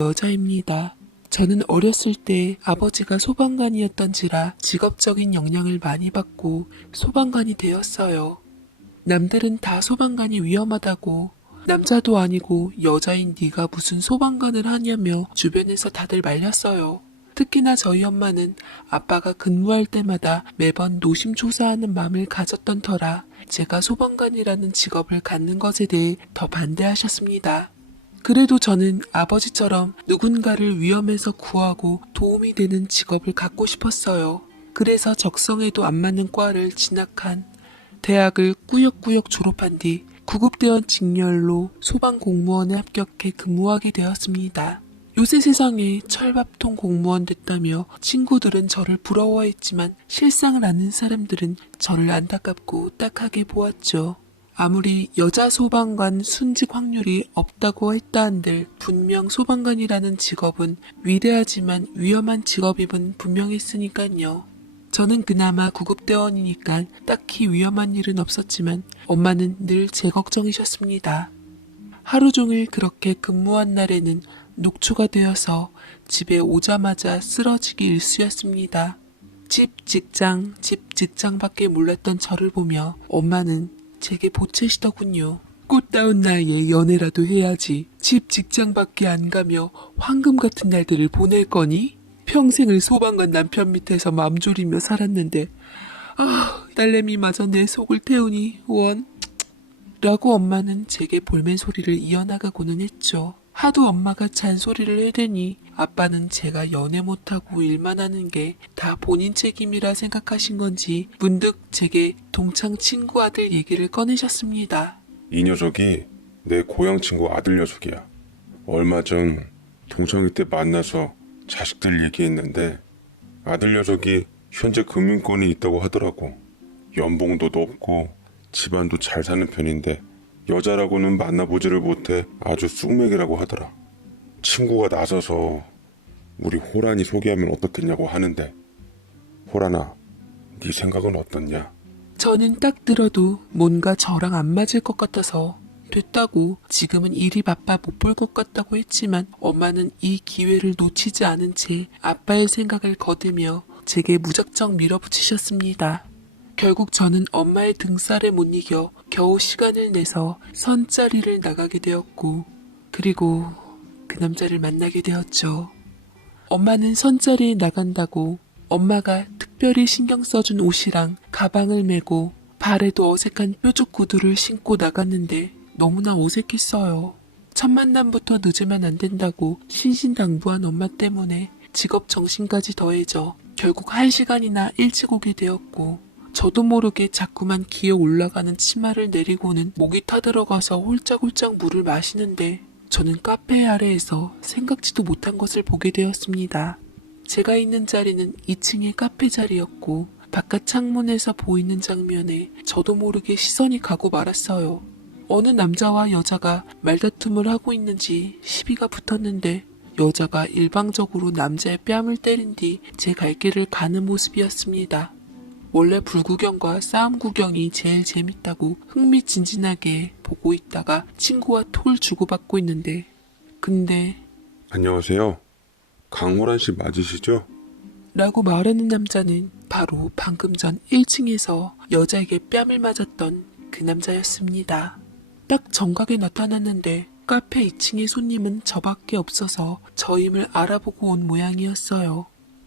여자입니다. 저는 어렸을 때 아버지가 소방관이었던지라 직업적인 영향을 많이 받고 소방관이 되었어요. 남들은 다 소방관이 위험하다고, 남자도 아니고 여자인 네가 무슨 소방관을 하냐며 주변에서 다들 말렸어요. 특히나 저희 엄마는 아빠가 근무할 때마다 매번 노심초사하는 마음을 가졌던 터라 제가 소방관이라는 직업을 갖는 것에 대해 더 반대하셨습니다. 그래도 저는 아버지처럼 누군가를 위험에서 구하고 도움이 되는 직업을 갖고 싶었어요. 그래서 적성에도 안 맞는 과를 진학한 대학을 꾸역꾸역 졸업한 뒤 구급대원 직렬로 소방공무원에 합격해 근무하게 되었습니다. 요새 세상에 철밥통 공무원 됐다며 친구들은 저를 부러워했지만 실상을 아는 사람들은 저를 안타깝고 딱하게 보았죠. 아무리 여자 소방관 순직 확률이 없다고 했다 한들 분명 소방관이라는 직업은 위대하지만 위험한 직업임은 분명했으니까요. 저는 그나마 구급대원이니까 딱히 위험한 일은 없었지만 엄마는 늘 제 걱정이셨습니다. 하루 종일 그렇게 근무한 날에는 녹초가 되어서 집에 오자마자 쓰러지기 일쑤였습니다. 집 직장밖에 몰랐던 저를 보며 엄마는 제게 보채시더군요. 꽃다운 나이에 연애라도 해야지. 집 직장밖에 안 가며 황금 같은 날들을 보낼 거니? 평생을 소방관 남편 밑에서 맘 졸이며 살았는데 딸내미마저 내 속을 태우니 원. 라고 엄마는 제게 볼멘 소리를 이어나가고는 했죠. 하도 엄마가 잔소리를 해대니 아빠는 제가 연애 못하고 일만 하는 게 다 본인 책임이라 생각하신 건지 문득 제게 동창 친구 아들 얘기를 꺼내셨습니다. 이 녀석이 내 고향 친구 아들 녀석이야. 얼마 전 동창회 때 만나서 자식들 얘기했는데 아들 녀석이 현재 금융권이 있다고 하더라고. 연봉도 높고 집안도 잘 사는 편인데 여자라고는 만나보지를 못해 아주 쑥맥이라고 하더라. 친구가 나서서 우리 호란이 소개하면 어떻겠냐고 하는데 호란아, 네 생각은 어떻냐? 저는 딱 들어도 뭔가 저랑 안 맞을 것 같아서 됐다고 지금은 일이 바빠 못 볼 것 같다고 했지만 엄마는 이 기회를 놓치지 않은 채 아빠의 생각을 거두며 제게 무작정 밀어붙이셨습니다. 결국 저는 엄마의 등살에 못 이겨 겨우 시간을 내서 선자리를 나가게 되었고 그리고 그 남자를 만나게 되었죠. 엄마는 선자리에 나간다고 엄마가 특별히 신경 써준 옷이랑 가방을 메고 발에도 어색한 뾰족 구두를 신고 나갔는데 너무나 어색했어요. 첫 만남부터 늦으면 안 된다고 신신당부한 엄마 때문에 직업 정신까지 더해져 결국 1시간이나 일찍 오게 되었고 저도 모르게 자꾸만 기어 올라가는 치마를 내리고는 목이 타들어가서 홀짝홀짝 물을 마시는데 저는 카페 아래에서 생각지도 못한 것을 보게 되었습니다. 제가 있는 자리는 2층의 카페 자리였고 바깥 창문에서 보이는 장면에 저도 모르게 시선이 가고 말았어요. 어느 남자와 여자가 말다툼을 하고 있는지 시비가 붙었는데 여자가 일방적으로 남자의 뺨을 때린 뒤 제 갈 길을 가는 모습이었습니다. 원래 불구경과 싸움 구경이 제일 재밌다고 흥미진진하게 보고 있다가 친구와 톨 주고받고 있는데 근데 안녕하세요. 강호란 씨 맞으시죠? 라고 말하는 남자는 바로 방금 전 1층에서 여자에게 뺨을 맞았던 그 남자였습니다. 딱 정각에 나타났는데 카페 2층의 손님은 저밖에 없어서 저임을 알아보고 온 모양이었어요.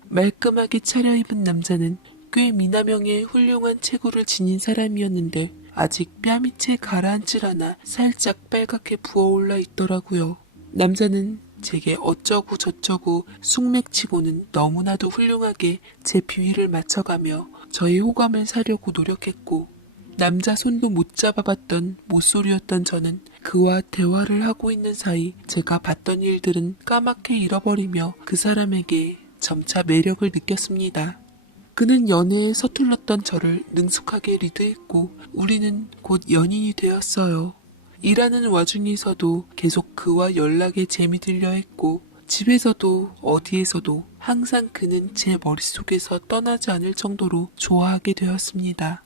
말끔하게 차려입은 남자는 꽤 미남형의 훌륭한 체구를 지닌 사람이었는데 아직 뺨이 채 가라앉질 않아 살짝 빨갛게 부어올라 있더라고요. 남자는 제게 어쩌고 저쩌고 숭맥치고는 너무나도 훌륭하게 제 비위를 맞춰가며 저의 호감을 사려고 노력했고 남자 손도 못 잡아봤던 모쏠이었던 저는 그와 대화를 하고 있는 사이 제가 봤던 일들은 까맣게 잃어버리며 그 사람에게 점차 매력을 느꼈습니다. 그는 연애에 서툴렀던 저를 능숙하게 리드했고 우리는 곧 연인이 되었어요. 일하는 와중에서도 계속 그와 연락에 재미 들려 했고 집에서도 어디에서도 항상 그는 제 머릿속에서 떠나지 않을 정도로 좋아하게 되었습니다.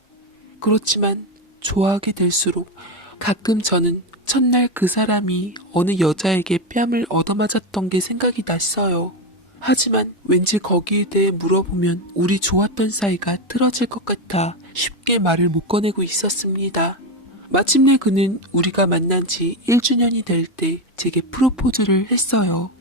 그렇지만 좋아하게 될수록 가끔 저는 첫날 그 사람이 어느 여자에게 뺨을 얻어맞았던 게 생각이 났어요. 하지만 왠지 거기에 대해 물어보면 우리 좋았던 사이가 틀어질 것 같아 쉽게 말을 못 꺼내고 있었습니다. 마침내 그는 우리가 만난 지 1주년이 될 때 제게 프로포즈를 했어요.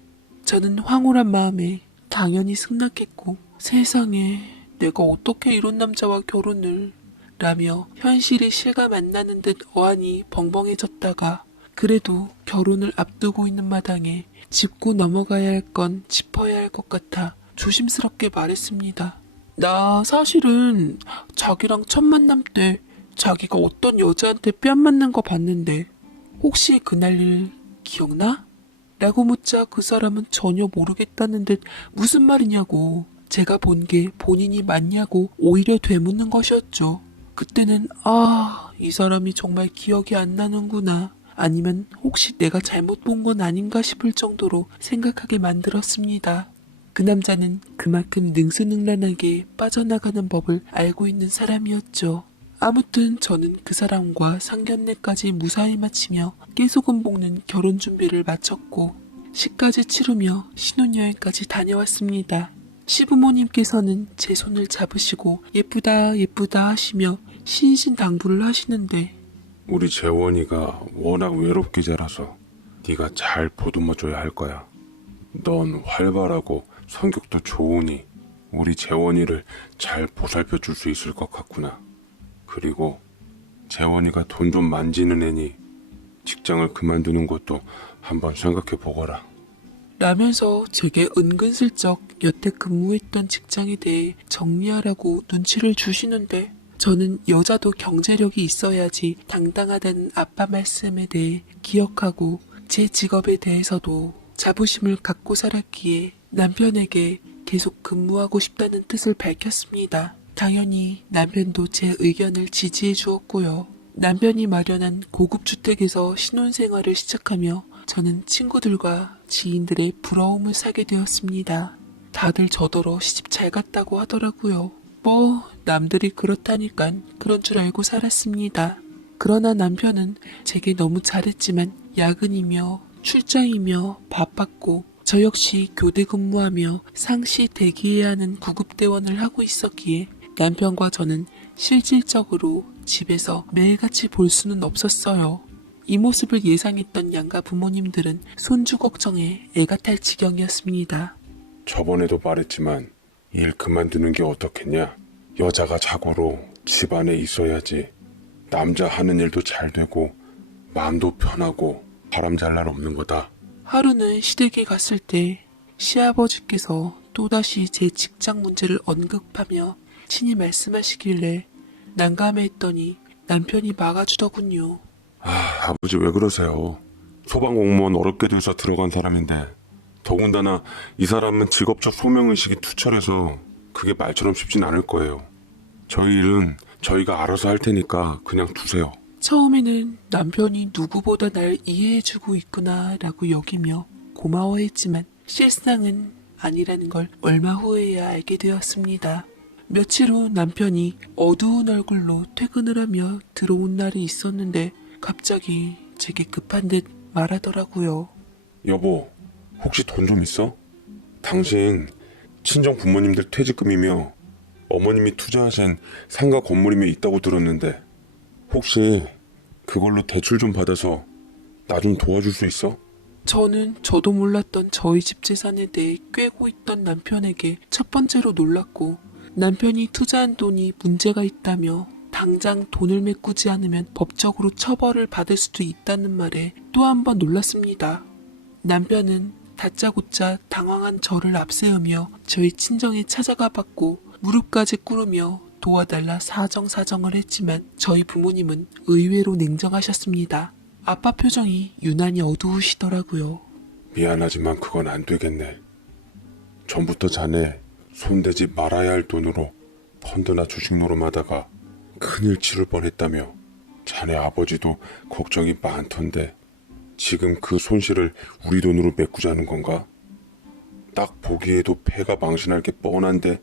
저는 황홀한 마음에 당연히 승낙했고 세상에 내가 어떻게 이런 남자와 결혼을 라며 현실이 실감 안 나는 듯 어안이 벙벙해졌다가 그래도 결혼을 앞두고 있는 마당에 짚고 넘어가야 할 건 짚어야 할 것 같아 조심스럽게 말했습니다. 나 사실은 자기랑 첫 만남 때 자기가 어떤 여자한테 뺨 맞는 거 봤는데 혹시 그날 일 기억나? 라고 묻자 그 사람은 전혀 모르겠다는 듯 무슨 말이냐고 제가 본 게 본인이 맞냐고 오히려 되묻는 것이었죠. 그때는 이 사람이 정말 기억이 안 나는구나. 아니면 혹시 내가 잘못 본 건 아닌가 싶을 정도로 생각하게 만들었습니다. 그 남자는 그만큼 능수능란하게 빠져나가는 법을 알고 있는 사람이었죠. 아무튼 저는 그 사람과 상견례까지 무사히 마치며 깨소금 볶는 결혼 준비를 마쳤고 시까지 치르며 신혼여행까지 다녀왔습니다. 시부모님께서는 제 손을 잡으시고 예쁘다 예쁘다 하시며 신신당부를 하시는데 우리 재원이가 워낙 외롭게 자라서 네가 잘 보듬어줘야 할 거야. 넌 활발하고 성격도 좋으니 우리 재원이를 잘 보살펴 줄 수 있을 것 같구나. 그리고 재원이가 돈 좀 만지는 애니 직장을 그만두는 것도 한번 생각해 보거라. 라면서 제게 은근슬쩍 여태 근무했던 직장에 대해 정리하라고 눈치를 주시는데 저는 여자도 경제력이 있어야지 당당하다는 아빠 말씀에 대해 기억하고 제 직업에 대해서도 자부심을 갖고 살았기에 남편에게 계속 근무하고 싶다는 뜻을 밝혔습니다. 당연히 남편도 제 의견을 지지해 주었고요. 남편이 마련한 고급 주택에서 신혼생활을 시작하며 저는 친구들과 지인들의 부러움을 사게 되었습니다. 다들 저더러 시집 잘 갔다고 하더라고요. 남들이 그렇다니깐 그런 줄 알고 살았습니다. 그러나 남편은 제게 너무 잘했지만 야근이며 출장이며 바빴고 저 역시 교대 근무하며 상시 대기해야 하는 구급대원을 하고 있었기에 남편과 저는 실질적으로 집에서 매일같이 볼 수는 없었어요. 이 모습을 예상했던 양가 부모님들은 손주 걱정에 애가 탈 지경이었습니다. 저번에도 말했지만 일 그만두는 게 어떻겠냐? 여자가 자고로 집안에 있어야지 남자 하는 일도 잘 되고 마음도 편하고 바람 잘 날 없는 거다. 하루는 시댁에 갔을 때 시아버지께서 또다시 제 직장 문제를 언급하며 친히 말씀하시길래 난감해했더니 남편이 막아주더군요. 아버지 왜 그러세요? 소방공무원 어렵게 돼서 들어간 사람인데 더군다나 이 사람은 직업적 소명의식이 투철해서 그게 말처럼 쉽진 않을 거예요. 저희 일은 저희가 알아서 할 테니까 그냥 두세요. 처음에는 남편이 누구보다 날 이해해주고 있구나 라고 여기며 고마워했지만 실상은 아니라는 걸 얼마 후에야 알게 되었습니다. 며칠 후 남편이 어두운 얼굴로 퇴근을 하며 들어온 날이 있었는데 갑자기 제게 급한 듯 말하더라고요. 여보, 혹시 돈 좀 있어? 당신 친정 부모님들 퇴직금이며 어머님이 투자하신 상가 건물이며 있다고 들었는데 혹시 그걸로 대출 좀 받아서 나 좀 도와줄 수 있어? 저는 저도 몰랐던 저희 집 재산에 대해 꿰고 있던 남편에게 첫 번째로 놀랐고 남편이 투자한 돈이 문제가 있다며 당장 돈을 메꾸지 않으면 법적으로 처벌을 받을 수도 있다는 말에 또 한 번 놀랐습니다. 남편은 다짜고짜 당황한 저를 앞세우며 저희 친정에 찾아가 봤고 무릎까지 꿇으며 도와달라 사정사정을 했지만 저희 부모님은 의외로 냉정하셨습니다. 아빠 표정이 유난히 어두우시더라고요. 미안하지만 그건 안 되겠네. 전부터 자네 손대지 말아야 할 돈으로 펀드나 주식 노름하다가 큰일 치를 뻔했다며 자네 아버지도 걱정이 많던데 지금 그 손실을 우리 돈으로 메꾸자는 건가? 딱 보기에도 폐가 망신할 게 뻔한데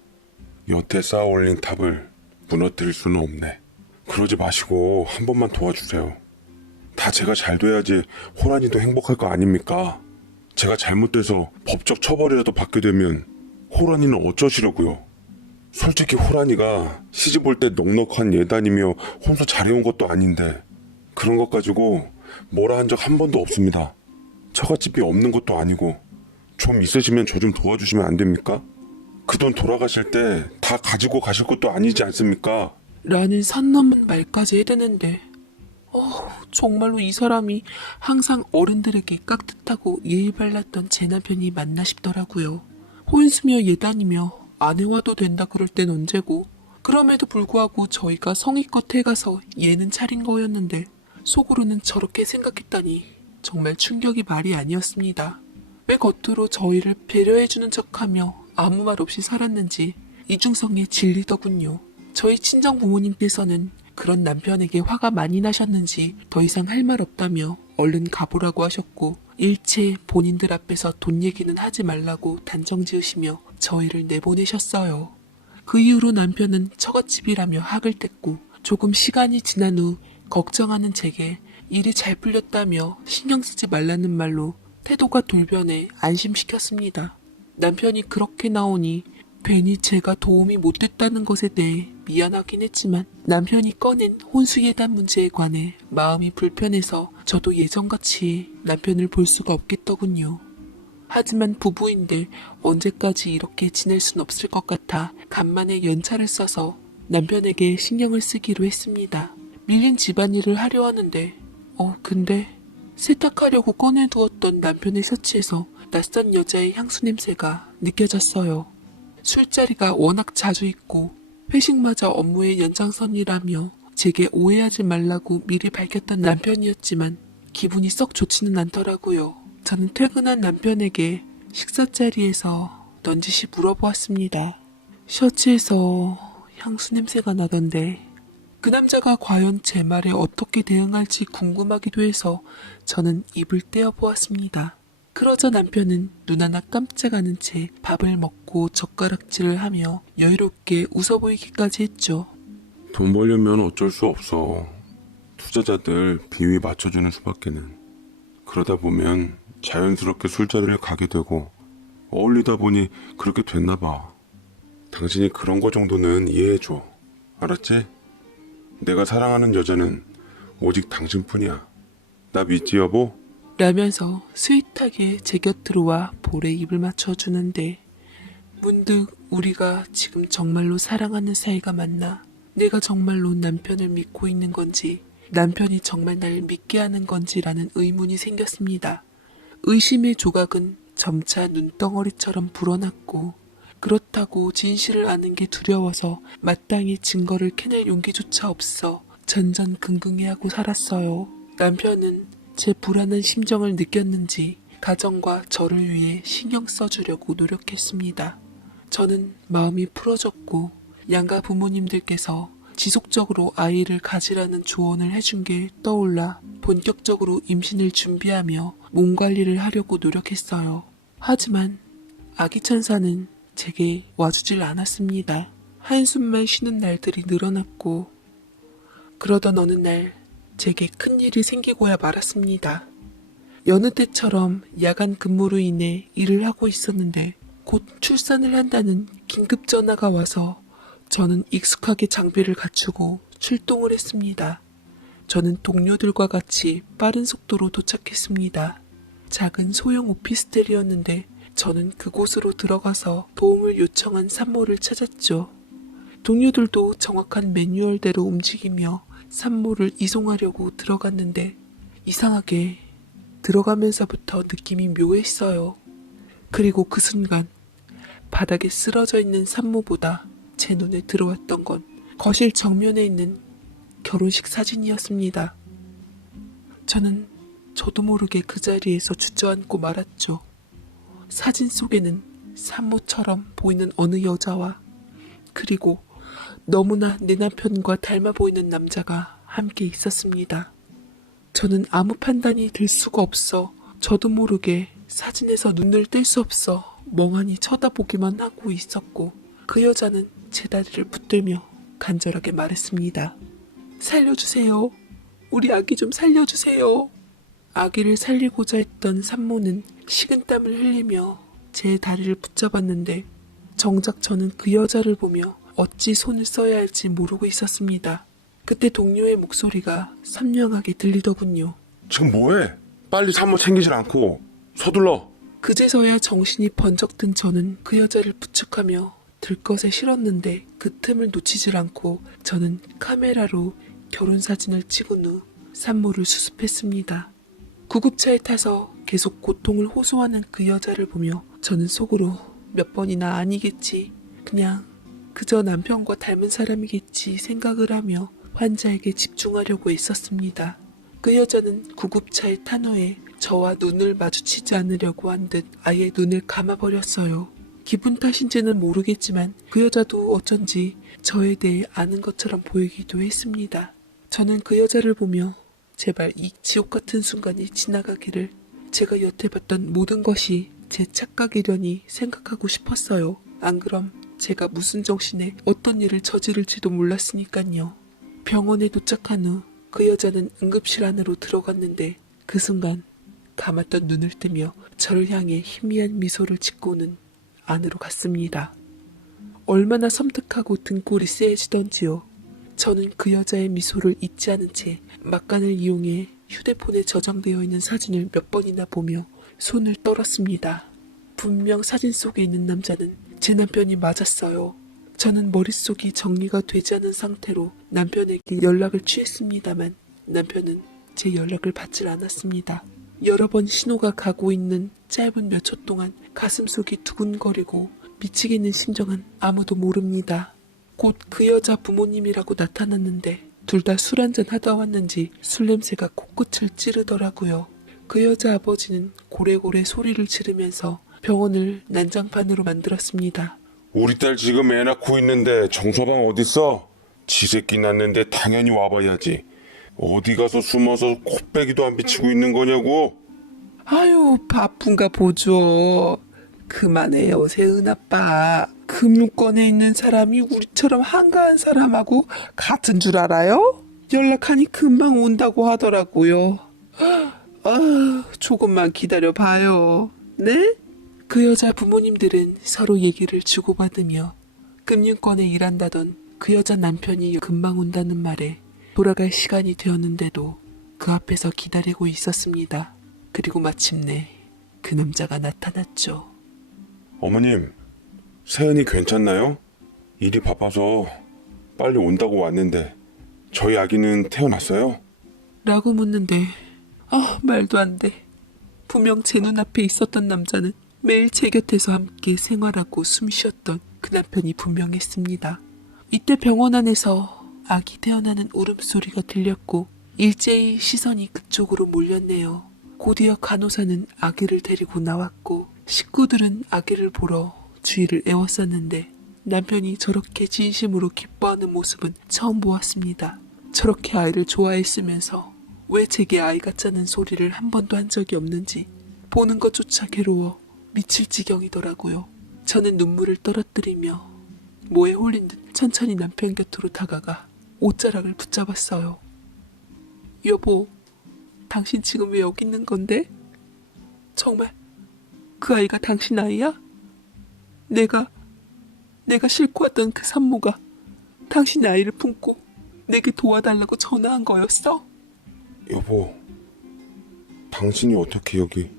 여태 쌓아 올린 탑을 무너뜨릴 수는 없네. 그러지 마시고 한 번만 도와주세요. 다 제가 잘 돼야지 호란이도 행복할 거 아닙니까? 제가 잘못돼서 법적 처벌이라도 받게 되면 호란이는 어쩌시려고요? 솔직히 호란이가 시집 올 때 넉넉한 예단이며 혼수 잘해온 것도 아닌데 그런 것 가지고 뭐라 한 적 한 번도 없습니다. 처갓집이 없는 것도 아니고 좀 있으시면 저 좀 도와주시면 안 됩니까? 그 돈 돌아가실 때 다 가지고 가실 것도 아니지 않습니까? 라는 선 넘은 말까지 해대는데 정말로 이 사람이 항상 어른들에게 깍듯하고 예의 발랐던 제 남편이 맞나 싶더라고요. 혼수며 예단이며 아내와도 된다 그럴 땐 언제고 그럼에도 불구하고 저희가 성의껏 해가서 예는 차린 거였는데 속으로는 저렇게 생각했다니 정말 충격이 말이 아니었습니다. 왜 겉으로 저희를 배려해주는 척하며 아무 말 없이 살았는지 이중성에 질리더군요. 저희 친정 부모님께서는 그런 남편에게 화가 많이 나셨는지 더 이상 할 말 없다며 얼른 가보라고 하셨고 일체 본인들 앞에서 돈 얘기는 하지 말라고 단정 지으시며 저희를 내보내셨어요. 그 이후로 남편은 처갓집이라며 학을 뗐고 조금 시간이 지난 후 걱정하는 제게 일이 잘 풀렸다며 신경 쓰지 말라는 말로 태도가 돌변해 안심시켰습니다. 남편이 그렇게 나오니 괜히 제가 도움이 못 됐다는 것에 대해 미안하긴 했지만 남편이 꺼낸 혼수예단 문제에 관해 마음이 불편해서 저도 예전같이 남편을 볼 수가 없겠더군요. 하지만 부부인데 언제까지 이렇게 지낼 순 없을 것 같아 간만에 연차를 써서 남편에게 신경을 쓰기로 했습니다. 밀린 집안일을 하려 하는데 근데 세탁하려고 꺼내두었던 남편의 셔츠에서 낯선 여자의 향수 냄새가 느껴졌어요. 술자리가 워낙 자주 있고 회식마저 업무의 연장선이라며 제게 오해하지 말라고 미리 밝혔던 남편이었지만 기분이 썩 좋지는 않더라고요. 저는 퇴근한 남편에게 식사 자리에서 넌지시 물어보았습니다. 셔츠에서 향수 냄새가 나던데 그 남자가 과연 제 말에 어떻게 대응할지 궁금하기도 해서 저는 입을 떼어보았습니다. 그러자 남편은 눈 하나 깜짝 않은 채 밥을 먹고 젓가락질을 하며 여유롭게 웃어 보이기까지 했죠. 돈 벌려면 어쩔 수 없어. 투자자들 비위 맞춰주는 수밖에는. 그러다 보면 자연스럽게 술자리를 가게 되고 어울리다 보니 그렇게 됐나 봐. 당신이 그런 거 정도는 이해해줘. 알았지? 내가 사랑하는 여자는 오직 당신뿐이야. 나 믿지 여보? 라면서 스윗하게 제 곁으로 와 볼에 입을 맞춰주는데 문득 우리가 지금 정말로 사랑하는 사이가 맞나? 내가 정말로 남편을 믿고 있는 건지 남편이 정말 날 믿게 하는 건지라는 의문이 생겼습니다. 의심의 조각은 점차 눈덩어리처럼 불어났고 그렇다고 진실을 아는 게 두려워서 마땅히 증거를 캐낼 용기조차 없어 전전긍긍해하고 살았어요. 남편은 제 불안한 심정을 느꼈는지 가정과 저를 위해 신경 써주려고 노력했습니다. 저는 마음이 풀어졌고 양가 부모님들께서 지속적으로 아이를 가지라는 조언을 해준 게 떠올라 본격적으로 임신을 준비하며 몸 관리를 하려고 노력했어요. 하지만 아기 천사는 제게 와주질 않았습니다. 한숨만 쉬는 날들이 늘어났고 그러던 어느 날 제게 큰일이 생기고야 말았습니다. 여느 때처럼 야간 근무로 인해 일을 하고 있었는데 곧 출산을 한다는 긴급 전화가 와서 저는 익숙하게 장비를 갖추고 출동을 했습니다. 저는 동료들과 같이 빠른 속도로 도착했습니다. 작은 소형 오피스텔이었는데 저는 그곳으로 들어가서 도움을 요청한 산모를 찾았죠. 동료들도 정확한 매뉴얼대로 움직이며 산모를 이송하려고 들어갔는데 이상하게 들어가면서부터 느낌이 묘했어요. 그리고 그 순간 바닥에 쓰러져 있는 산모보다 제 눈에 들어왔던 건 거실 정면에 있는 결혼식 사진이었습니다. 저는 저도 모르게 그 자리에서 주저앉고 말았죠. 사진 속에는 산모처럼 보이는 어느 여자와 그리고 너무나 내 남편과 닮아 보이는 남자가 함께 있었습니다. 저는 아무 판단이 들 수가 없어 저도 모르게 사진에서 눈을 뗄 수 없어 멍하니 쳐다보기만 하고 있었고 그 여자는 제 다리를 붙들며 간절하게 말했습니다. 살려주세요. 우리 아기 좀 살려주세요. 아기를 살리고자 했던 산모는 식은땀을 흘리며 제 다리를 붙잡았는데 정작 저는 그 여자를 보며 어찌 손을 써야 할지 모르고 있었습니다. 그때 동료의 목소리가 선명하게 들리더군요. 지금 뭐해? 빨리 산모 챙기질 않고 서둘러. 그제서야 정신이 번쩍 든 저는 그 여자를 부축하며 들것에 실었는데 그 틈을 놓치질 않고 저는 카메라로 결혼사진을 찍은 후 산모를 수습했습니다. 구급차에 타서 계속 고통을 호소하는 그 여자를 보며 저는 속으로 몇 번이나 아니겠지, 그냥 그저 남편과 닮은 사람이겠지 생각을 하며 환자에게 집중하려고 애썼습니다. 그 여자는 구급차에 탄 후에 저와 눈을 마주치지 않으려고 한 듯 아예 눈을 감아버렸어요. 기분 탓인지는 모르겠지만 그 여자도 어쩐지 저에 대해 아는 것처럼 보이기도 했습니다. 저는 그 여자를 보며 제발 이 지옥 같은 순간이 지나가기를, 제가 여태 봤던 모든 것이 제 착각이려니 생각하고 싶었어요. 안 그럼 제가 무슨 정신에 어떤 일을 저지를지도 몰랐으니까요. 병원에 도착한 후 그 여자는 응급실 안으로 들어갔는데 그 순간 감았던 눈을 뜨며 저를 향해 희미한 미소를 짓고는 안으로 갔습니다. 얼마나 섬뜩하고 등골이 쎄해지던지요. 저는 그 여자의 미소를 잊지 않은 채 막간을 이용해 휴대폰에 저장되어 있는 사진을 몇 번이나 보며 손을 떨었습니다. 분명 사진 속에 있는 남자는 제 남편이 맞았어요. 저는 머릿속이 정리가 되지 않은 상태로 남편에게 연락을 취했습니다만 남편은 제 연락을 받질 않았습니다. 여러 번 신호가 가고 있는 짧은 몇 초 동안 가슴속이 두근거리고 미치겠는 심정은 아무도 모릅니다. 곧 그 여자 부모님이라고 나타났는데 둘 다 술 한잔 하다 왔는지 술 냄새가 코끝을 찌르더라고요. 그 여자 아버지는 고래고래 소리를 지르면서 병원을 난장판으로 만들었습니다. 우리 딸 지금 애 낳고 있는데 정서방 어딨어? 지 새끼 낳는데 당연히 와봐야지. 어디 가서 숨어서 코빼기도 안 비치고 있는 거냐고? 아유, 바쁜가 보죠. 그만해요, 세은 아빠. 금융권에 있는 사람이 우리처럼 한가한 사람하고 같은 줄 알아요? 연락하니 금방 온다고 하더라고요. 아, 조금만 기다려봐요. 네? 그 여자 부모님들은 서로 얘기를 주고받으며 금융권에 일한다던 그 여자 남편이 금방 온다는 말에 돌아갈 시간이 되었는데도 그 앞에서 기다리고 있었습니다. 그리고 마침내 그 남자가 나타났죠. 어머님, 세은이 괜찮나요? 일이 바빠서 빨리 온다고 왔는데 저희 아기는 태어났어요? 라고 묻는데 말도 안 돼. 분명 제 눈앞에 있었던 남자는 매일 제 곁에서 함께 생활하고 숨쉬었던 그 남편이 분명했습니다. 이때 병원 안에서 아기 태어나는 울음소리가 들렸고 일제히 시선이 그쪽으로 몰렸네요. 곧이어 간호사는 아기를 데리고 나왔고 식구들은 아기를 보러 주위를 애웠었는데 남편이 저렇게 진심으로 기뻐하는 모습은 처음 보았습니다. 저렇게 아이를 좋아했으면서 왜 제게 아이 같자는 소리를 한 번도 한 적이 없는지 보는 것조차 괴로워 미칠 지경이더라고요. 저는 눈물을 떨어뜨리며 뭐에 홀린 듯 천천히 남편 곁으로 다가가 옷자락을 붙잡았어요. 여보, 당신 지금 왜 여기 있는 건데? 정말 그 아이가 당신 아이야? 내가 싣고 왔던 그 산모가 당신의 아이를 품고 내게 도와달라고 전화한 거였어? 여보, 당신이 어떻게 여기...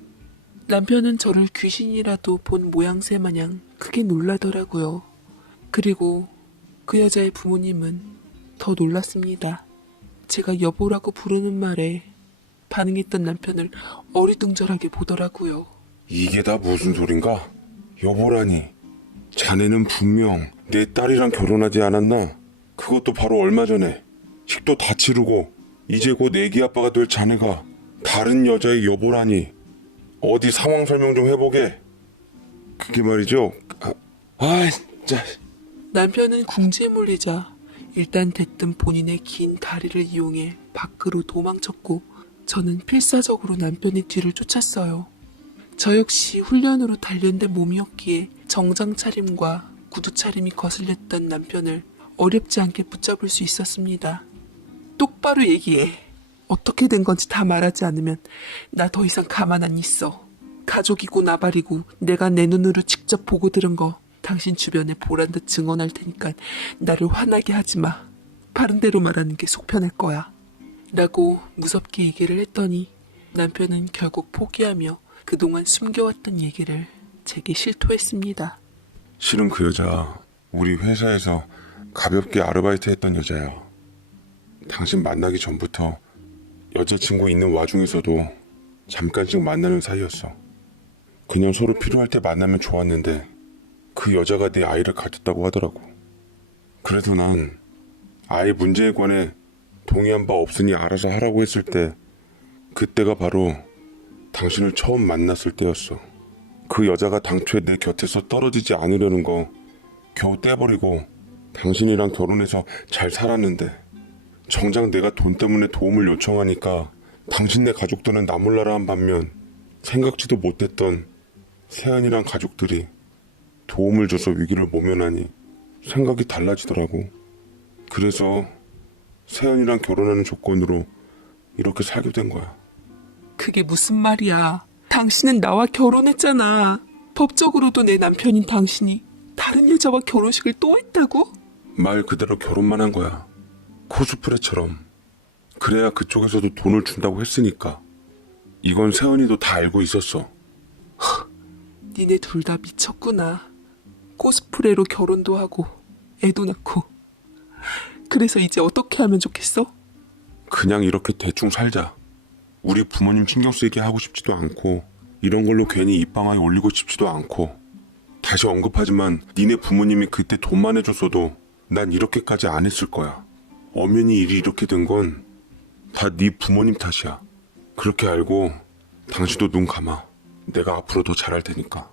남편은 저를 귀신이라도 본 모양새 마냥 크게 놀라더라고요. 그리고 그 여자의 부모님은 더 놀랐습니다. 제가 여보라고 부르는 말에 반응했던 남편을 어리둥절하게 보더라고요. 이게 다 무슨 소린가? 여보라니, 자네는 분명 내 딸이랑 결혼하지 않았나? 그것도 바로 얼마 전에. 식도 다 치르고 이제 곧 애기 아빠가 될 자네가 다른 여자의 여보라니. 어디 상황 설명 좀 해보게. 그게 말이죠. 진짜. 남편은 궁지에 몰리자 일단 대뜸 본인의 긴 다리를 이용해 밖으로 도망쳤고 저는 필사적으로 남편의 뒤를 쫓았어요. 저 역시 훈련으로 단련된 몸이었기에 정장 차림과 구두 차림이 거슬렸던 남편을 어렵지 않게 붙잡을 수 있었습니다. 똑바로 얘기해. 어떻게 된 건지 다 말하지 않으면 나 더 이상 가만 안 있어. 가족이고 나발이고 내가 내 눈으로 직접 보고 들은 거 당신 주변에 보란 듯 증언할 테니까 나를 화나게 하지 마. 바른 대로 말하는 게 속 편할 거야. 라고 무섭게 얘기를 했더니 남편은 결국 포기하며 그동안 숨겨왔던 얘기를 제게 실토했습니다. 실은 그 여자 우리 회사에서 가볍게 아르바이트 했던 여자야. 당신 만나기 전부터 여자친구 있는 와중에서도 잠깐씩 만나는 사이였어. 그냥 서로 필요할 때 만나면 좋았는데 그 여자가 내 아이를 가졌다고 하더라고. 그래서 난 아이 문제에 관해 동의한 바 없으니 알아서 하라고 했을 때 그때가 바로 당신을 처음 만났을 때였어. 그 여자가 당초에 내 곁에서 떨어지지 않으려는 거 겨우 떼버리고 당신이랑 결혼해서 잘 살았는데 정작 내가 돈 때문에 도움을 요청하니까 당신네 가족들은 나 몰라라 한 반면 생각지도 못했던 세연이랑 가족들이 도움을 줘서 위기를 모면하니 생각이 달라지더라고. 그래서 세연이랑 결혼하는 조건으로 이렇게 살게 된 거야. 그게 무슨 말이야. 당신은 나와 결혼했잖아. 법적으로도 내 남편인 당신이 다른 여자와 결혼식을 또 했다고? 말 그대로 결혼만 한 거야. 코스프레처럼. 그래야 그쪽에서도 돈을 준다고 했으니까. 이건 세연이도 다 알고 있었어. 니네 둘 다 미쳤구나. 코스프레로 결혼도 하고 애도 낳고. 그래서 이제 어떻게 하면 좋겠어? 그냥 이렇게 대충 살자. 우리 부모님 신경 쓰이게 하고 싶지도 않고 이런 걸로 괜히 입방아에 올리고 싶지도 않고. 다시 언급하지만 니네 부모님이 그때 돈만 해줬어도 난 이렇게까지 안 했을 거야. 엄연히 일이 이렇게 된 건 다 네 부모님 탓이야. 그렇게 알고 당신도 눈 감아. 내가 앞으로 더 잘할 테니까.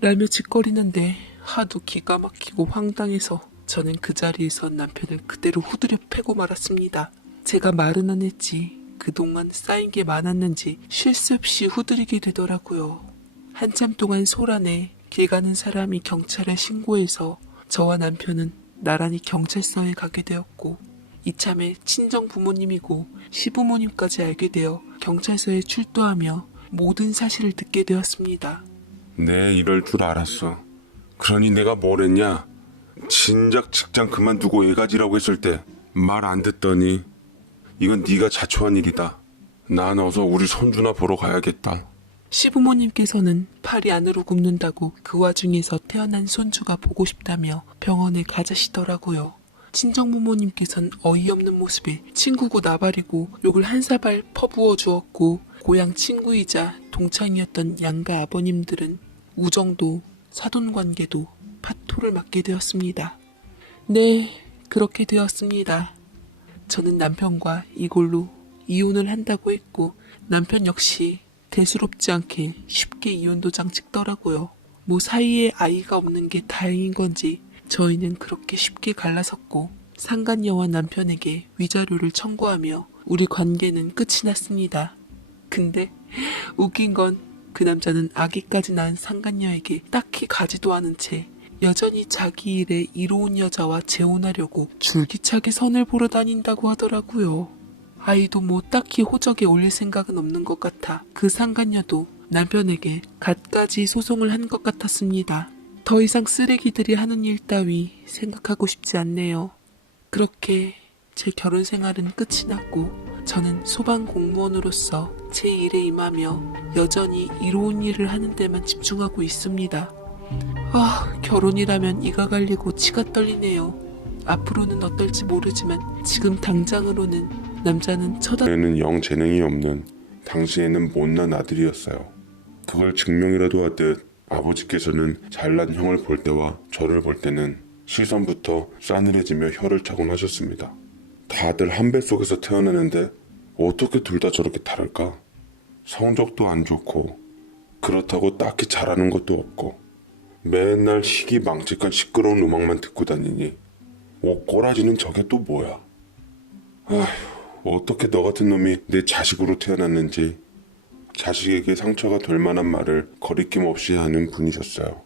라며 짓거리는데 하도 기가 막히고 황당해서 저는 그 자리에서 남편을 그대로 후드려 패고 말았습니다. 제가 말은 안 했지 그동안 쌓인 게 많았는지 쉴 새 없이 후드리게 되더라고요. 한참 동안 소란에 길 가는 사람이 경찰에 신고해서 저와 남편은 나란히 경찰서에 가게 되었고 이참에 친정 부모님이고 시부모님까지 알게 되어 경찰서에 출두하며 모든 사실을 듣게 되었습니다. 네, 이럴 줄 알았어. 그러니 내가 뭘 했냐? 진작 직장 그만두고 애 가지라고 했을 때 말 안 듣더니 이건 네가 자초한 일이다. 난 어서 우리 손주나 보러 가야겠다. 시부모님께서는 팔이 안으로 굽는다고 그 와중에서 태어난 손주가 보고 싶다며 병원에 가자시더라고요. 친정부모님께서는 어이없는 모습에 친구고 나발이고 욕을 한 사발 퍼부어 주었고 고향 친구이자 동창이었던 양가 아버님들은 우정도 사돈관계도 파토를 맞게 되었습니다. 네, 그렇게 되었습니다. 저는 남편과 이걸로 이혼을 한다고 했고 남편 역시 대수롭지 않게 쉽게 이혼도장 찍더라고요. 뭐 사이에 아이가 없는 게 다행인 건지 저희는 그렇게 쉽게 갈라섰고 상간녀와 남편에게 위자료를 청구하며 우리 관계는 끝이 났습니다. 근데 웃긴 건 그 남자는 아기까지 낳은 상간녀에게 딱히 가지도 않은 채 여전히 자기 일에 이로운 여자와 재혼하려고 줄기차게 선을 보러 다닌다고 하더라고요. 아이도 뭐 딱히 호적에 올릴 생각은 없는 것 같아 그 상간녀도 남편에게 갖가지 소송을 한 것 같았습니다. 더 이상 쓰레기들이 하는 일 따위 생각하고 싶지 않네요. 그렇게 제 결혼 생활은 끝이 났고 저는 소방 공무원으로서 제 일에 임하며 여전히 이로운 일을 하는 데만 집중하고 있습니다. 결혼이라면 이가 갈리고 치가 떨리네요. 앞으로는 어떨지 모르지만 지금 당장으로는 남자는 애는 영 재능이 없는 당시에는 못난 아들이었어요. 그걸 증명이라도 하듯 아버지께서는 잘난 형을 볼 때와 저를 볼 때는 시선부터 싸늘해지며 혀를 차곤 하셨습니다. 다들 한 배 속에서 태어나는데 어떻게 둘 다 저렇게 다를까? 성적도 안 좋고 그렇다고 딱히 잘하는 것도 없고 맨날 시기망측한 시끄러운 음악만 듣고 다니니 꼬라지는 저게 또 뭐야? 어떻게 너 같은 놈이 내 자식으로 태어났는지 자식에게 상처가 될 만한 말을 거리낌 없이 하는 분이셨어요.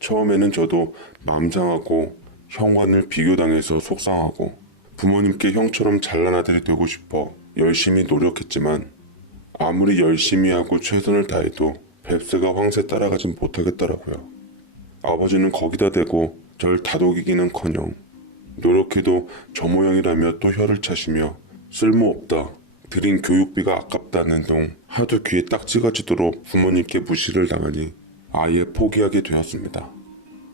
처음에는 저도 마음 상하고 형과는 비교당해서 속상하고 부모님께 형처럼 잘난 아들이 되고 싶어 열심히 노력했지만 아무리 열심히 하고 최선을 다해도 뱁새가 황새 따라가진 못하겠더라고요. 아버지는 거기다 대고 절 다독이기는커녕 노력해도 저 모양이라며 또 혀를 차시며 쓸모없다, 들인 교육비가 아깝다는 둥 하도 귀에 딱지가 지도록 부모님께 무시를 당하니 아예 포기하게 되었습니다.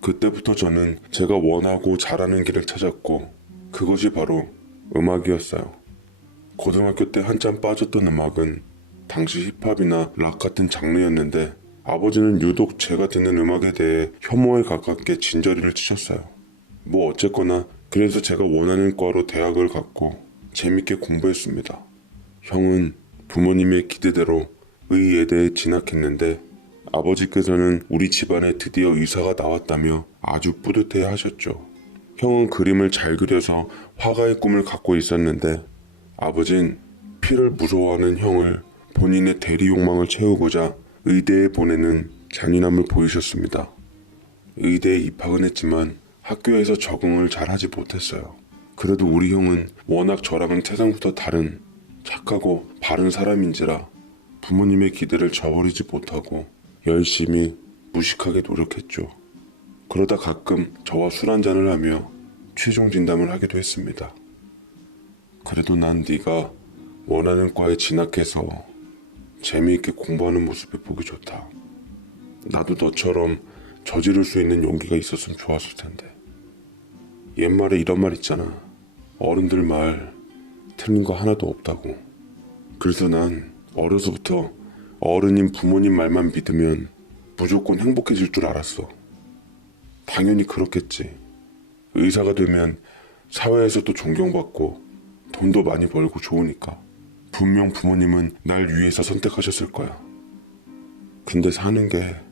그때부터 저는 제가 원하고 잘하는 길을 찾았고 그것이 바로 음악이었어요. 고등학교 때 한참 빠졌던 음악은 당시 힙합이나 락 같은 장르였는데 아버지는 유독 제가 듣는 음악에 대해 혐오에 가깝게 진저리를 치셨어요. 뭐 어쨌거나 그래서 제가 원하는 과로 대학을 갔고 재밌게 공부했습니다. 형은 부모님의 기대대로 의예대에 진학했는데 아버지께서는 우리 집안에 드디어 의사가 나왔다며 아주 뿌듯해 하셨죠. 형은 그림을 잘 그려서 화가의 꿈을 갖고 있었는데 아버진 피를 무서워하는 형을 본인의 대리 욕망을 채우고자 의대에 보내는 잔인함을 보이셨습니다. 의대에 입학은 했지만 학교에서 적응을 잘 하지 못했어요. 그래도 우리 형은 워낙 저랑은 태생부터 다른 착하고 바른 사람인지라 부모님의 기대를 저버리지 못하고 열심히 무식하게 노력했죠. 그러다 가끔 저와 술 한잔을 하며 최종 진담을 하기도 했습니다. 그래도 난 네가 원하는 과에 진학해서 재미있게 공부하는 모습이 보기 좋다. 나도 너처럼 저지를 수 있는 용기가 있었으면 좋았을 텐데. 옛말에 이런 말 있잖아. 어른들 말 틀린 거 하나도 없다고. 그래서 난 어려서부터 어른인 부모님 말만 믿으면 무조건 행복해질 줄 알았어. 당연히 그렇겠지. 의사가 되면 사회에서도 존경받고 돈도 많이 벌고 좋으니까. 분명 부모님은 날 위해서 선택하셨을 거야. 근데 사는 게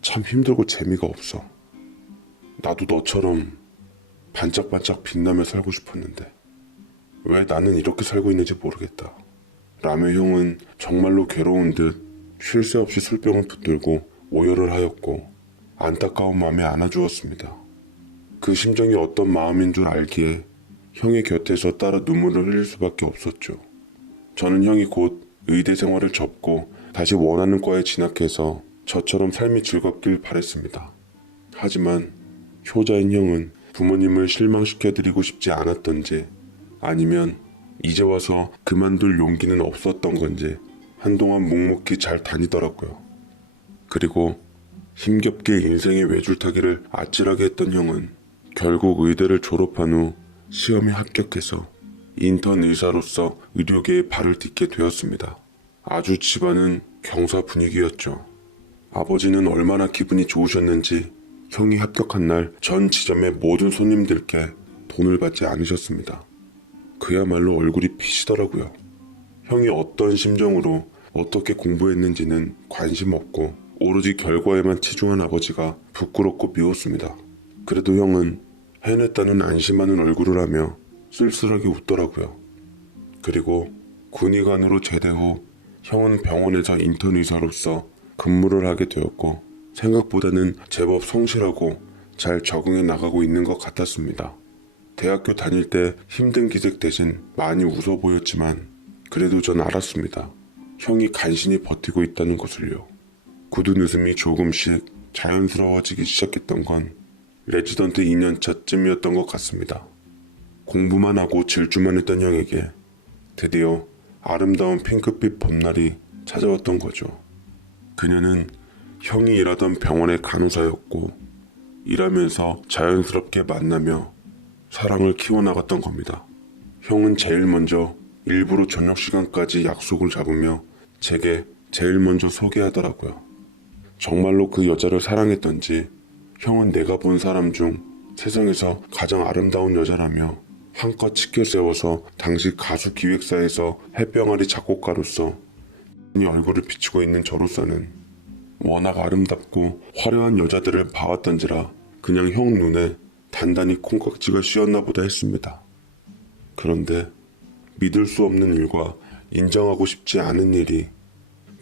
참 힘들고 재미가 없어. 나도 너처럼 반짝반짝 빛나며 살고 싶었는데 왜 나는 이렇게 살고 있는지 모르겠다. 라며 형은 정말로 괴로운 듯 쉴 새 없이 술병을 붙들고 오열을 하였고 안타까운 마음에 안아주었습니다. 그 심정이 어떤 마음인 줄 알기에 형의 곁에서 따라 눈물을 흘릴 수밖에 없었죠. 저는 형이 곧 의대 생활을 접고 다시 원하는 과에 진학해서 저처럼 삶이 즐겁길 바랬습니다. 하지만 효자인 형은 부모님을 실망시켜드리고 싶지 않았던지 아니면 이제 와서 그만둘 용기는 없었던 건지 한동안 묵묵히 잘 다니더라고요. 그리고 힘겹게 인생의 외줄타기를 아찔하게 했던 형은 결국 의대를 졸업한 후 시험에 합격해서 인턴 의사로서 의료계에 발을 딛게 되었습니다. 아주 집안은 경사 분위기였죠. 아버지는 얼마나 기분이 좋으셨는지 형이 합격한 날 전 지점의 모든 손님들께 돈을 받지 않으셨습니다. 그야말로 얼굴이 피시더라고요. 형이 어떤 심정으로 어떻게 공부했는지는 관심 없고 오로지 결과에만 치중한 아버지가 부끄럽고 미웠습니다. 그래도 형은 해냈다는 안심하는 얼굴을 하며 쓸쓸하게 웃더라고요. 그리고 군의관으로 제대 후 형은 병원에서 인턴 의사로서 근무를 하게 되었고 생각보다는 제법 성실하고 잘 적응해 나가고 있는 것 같았습니다. 대학교 다닐 때 힘든 기색 대신 많이 웃어 보였지만 그래도 전 알았습니다. 형이 간신히 버티고 있다는 것을요. 굳은 웃음이 조금씩 자연스러워지기 시작했던 건 레지던트 2년차쯤이었던 것 같습니다. 공부만 하고 질주만 했던 형에게 드디어 아름다운 핑크빛 봄날이 찾아왔던 거죠. 그녀는 형이 일하던 병원의 간호사였고 일하면서 자연스럽게 만나며 사랑을 키워나갔던 겁니다. 형은 제일 먼저 일부러 저녁 시간까지 약속을 잡으며 제게 제일 먼저 소개하더라고요. 정말로 그 여자를 사랑했던지 형은 내가 본 사람 중 세상에서 가장 아름다운 여자라며 한껏 치켜 세워서 당시 가수 기획사에서 햇병아리 작곡가로서 이 얼굴을 비추고 있는 저로서는 워낙 아름답고 화려한 여자들을 봐왔던지라 그냥 형 눈에 단단히 콩깍지가 씌었나 보다 했습니다. 그런데 믿을 수 없는 일과 인정하고 싶지 않은 일이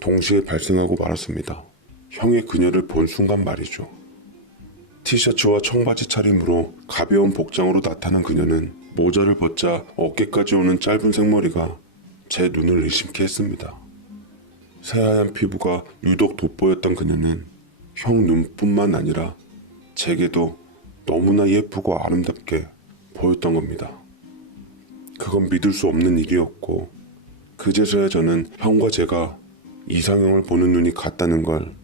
동시에 발생하고 말았습니다. 형이 그녀를 본 순간 말이죠. 티셔츠와 청바지 차림으로 가벼운 복장으로 나타난 그녀는 모자를 벗자 어깨까지 오는 짧은 생머리가 제 눈을 의심케 했습니다. 새하얀 피부가 유독 돋보였던 그녀는 형 눈뿐만 아니라 제게도 너무나 예쁘고 아름답게 보였던 겁니다. 그건 믿을 수 없는 일이었고 그제서야 저는 형과 제가 이상형을 보는 눈이 같다는 걸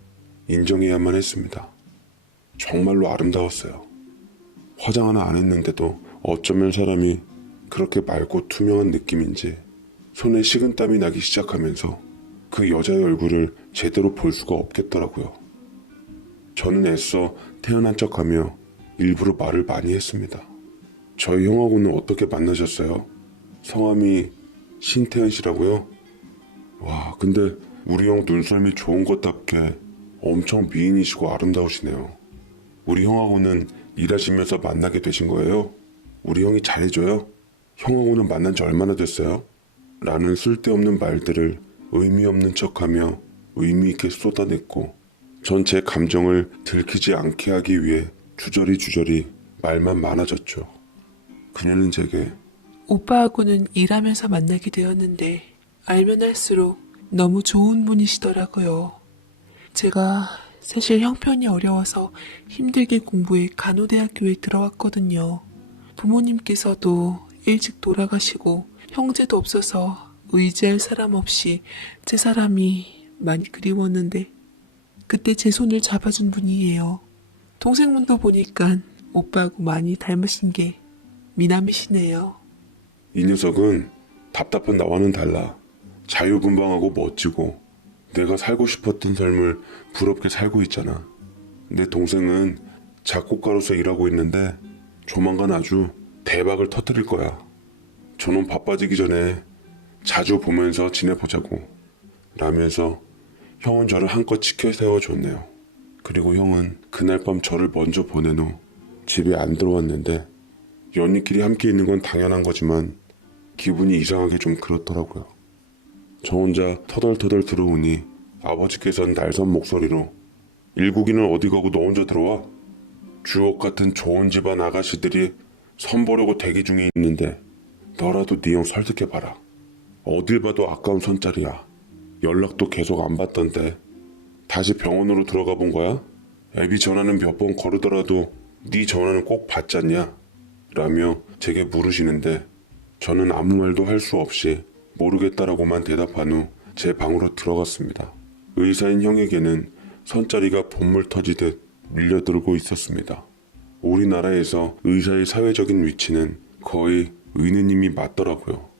인정해야만 했습니다. 정말로 아름다웠어요. 화장 하나 안 했는데도 어쩌면 사람이 그렇게 맑고 투명한 느낌인지 손에 식은땀이 나기 시작하면서 그 여자의 얼굴을 제대로 볼 수가 없겠더라고요. 저는 애써 태연한 척하며 일부러 말을 많이 했습니다. 저희 형하고는 어떻게 만나셨어요? 성함이 신태현 씨라고요? 와, 근데 우리 형 눈썰미 좋은 것답게 엄청 미인이시고 아름다우시네요. 우리 형하고는 일하시면서 만나게 되신 거예요? 우리 형이 잘해줘요? 형하고는 만난 지 얼마나 됐어요? 라는 쓸데없는 말들을 의미 없는 척하며 의미 있게 쏟아냈고 전 제 감정을 들키지 않게 하기 위해 주저리 말만 많아졌죠. 그녀는 제게 오빠하고는 일하면서 만나게 되었는데 알면 할수록 너무 좋은 분이시더라고요. 제가 사실 형편이 어려워서 힘들게 공부해 간호대학교에 들어왔거든요. 부모님께서도 일찍 돌아가시고 형제도 없어서 의지할 사람 없이 제 사람이 많이 그리웠는데 그때 제 손을 잡아준 분이에요. 동생분도 보니까 오빠하고 많이 닮으신 게 미남이시네요. 이 녀석은 답답한 나와는 달라. 자유분방하고 멋지고 내가 살고 싶었던 삶을 부럽게 살고 있잖아. 내 동생은 작곡가로서 일하고 있는데 조만간 아주 대박을 터뜨릴 거야. 저놈 바빠지기 전에 자주 보면서 지내보자고 라면서 형은 저를 한껏 지켜 세워줬네요. 그리고 형은 그날 밤 저를 먼저 보낸 후 집에 안 들어왔는데 연인끼리 함께 있는 건 당연한 거지만 기분이 이상하게 좀 그렇더라고요. 저 혼자 터덜터덜 들어오니 아버지께서는 날선 목소리로 일국이는 어디 가고 너 혼자 들어와? 주옥 같은 좋은 집안 아가씨들이 선보려고 대기 중에 있는데 너라도 네 형 설득해봐라. 어딜 봐도 아까운 손자리야. 연락도 계속 안 받던데 다시 병원으로 들어가 본 거야? 애비 전화는 몇 번 거르더라도 네 전화는 꼭 받잖냐? 라며 제게 물으시는데 저는 아무 말도 할 수 없이 모르겠다라고만 대답한 후 제 방으로 들어갔습니다. 의사인 형에게는 선자리가 본물 터지듯 밀려들고 있었습니다. 우리나라에서 의사의 사회적인 위치는 거의 의느님이 맞더라고요.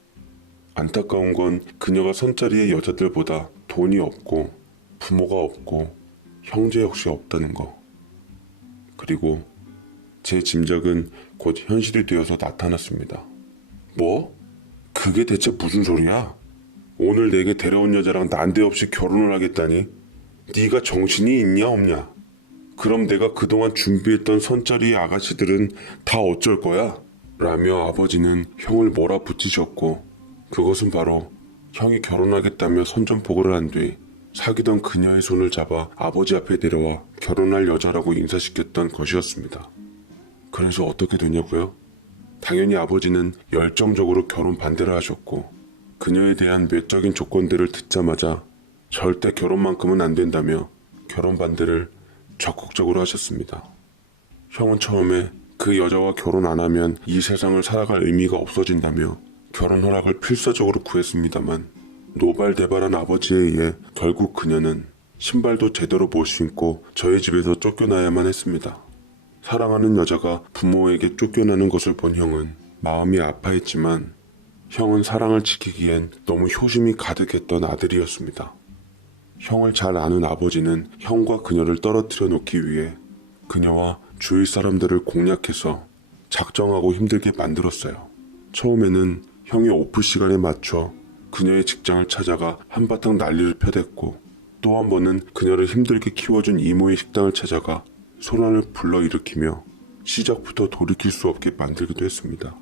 안타까운 건 그녀가 선자리의 여자들보다 돈이 없고 부모가 없고 형제 역시 없다는 거. 그리고 제 짐작은 곧 현실이 되어서 나타났습니다. 뭐? 그게 대체 무슨 소리야? 오늘 내게 데려온 여자랑 난데없이 결혼을 하겠다니? 네가 정신이 있냐 없냐? 그럼 내가 그동안 준비했던 선자리의 아가씨들은 다 어쩔 거야? 라며 아버지는 형을 몰아붙이셨고 그것은 바로 형이 결혼하겠다며 선전포고를 한 뒤 사귀던 그녀의 손을 잡아 아버지 앞에 데려와 결혼할 여자라고 인사시켰던 것이었습니다. 그래서 어떻게 되냐고요? 당연히 아버지는 열정적으로 결혼 반대를 하셨고 그녀에 대한 외적인 조건들을 듣자마자 절대 결혼만큼은 안 된다며 결혼 반대를 적극적으로 하셨습니다. 형은 처음에 그 여자와 결혼 안 하면 이 세상을 살아갈 의미가 없어진다며 결혼 허락을 필사적으로 구했습니다만 노발대발한 아버지에 의해 결국 그녀는 신발도 제대로 못 신고 저희 집에서 쫓겨나야만 했습니다. 사랑하는 여자가 부모에게 쫓겨나는 것을 본 형은 마음이 아파했지만 형은 사랑을 지키기엔 너무 효심이 가득했던 아들이었습니다. 형을 잘 아는 아버지는 형과 그녀를 떨어뜨려 놓기 위해 그녀와 주위 사람들을 공략해서 작정하고 힘들게 만들었어요. 처음에는 형이 오프 시간에 맞춰 그녀의 직장을 찾아가 한바탕 난리를 펴댔고 또 한 번은 그녀를 힘들게 키워준 이모의 식당을 찾아가 소란을 불러일으키며 시작부터 돌이킬 수 없게 만들기도 했습니다.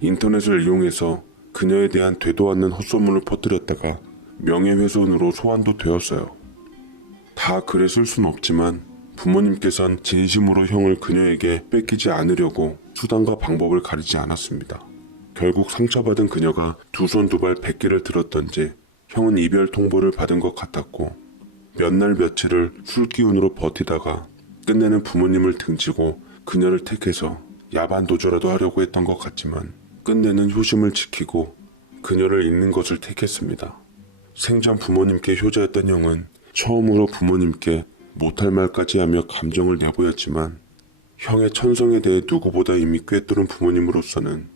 인터넷을 이용해서 그녀에 대한 되도 않는 헛소문을 퍼뜨렸다가 명예훼손으로 소환도 되었어요. 다 그랬을 순 없지만 부모님께선 진심으로 형을 그녀에게 뺏기지 않으려고 수단과 방법을 가리지 않았습니다. 결국 상처받은 그녀가 두 손 두 발 백기를 들었던지 형은 이별 통보를 받은 것 같았고 몇 날 며칠을 술 기운으로 버티다가 끝내는 부모님을 등지고 그녀를 택해서 야반도주라도 하려고 했던 것 같지만 끝내는 효심을 지키고 그녀를 잊는 것을 택했습니다. 생전 부모님께 효자였던 형은 처음으로 부모님께 못할 말까지 하며 감정을 내보였지만 형의 천성에 대해 누구보다 이미 꿰뚫은 부모님으로서는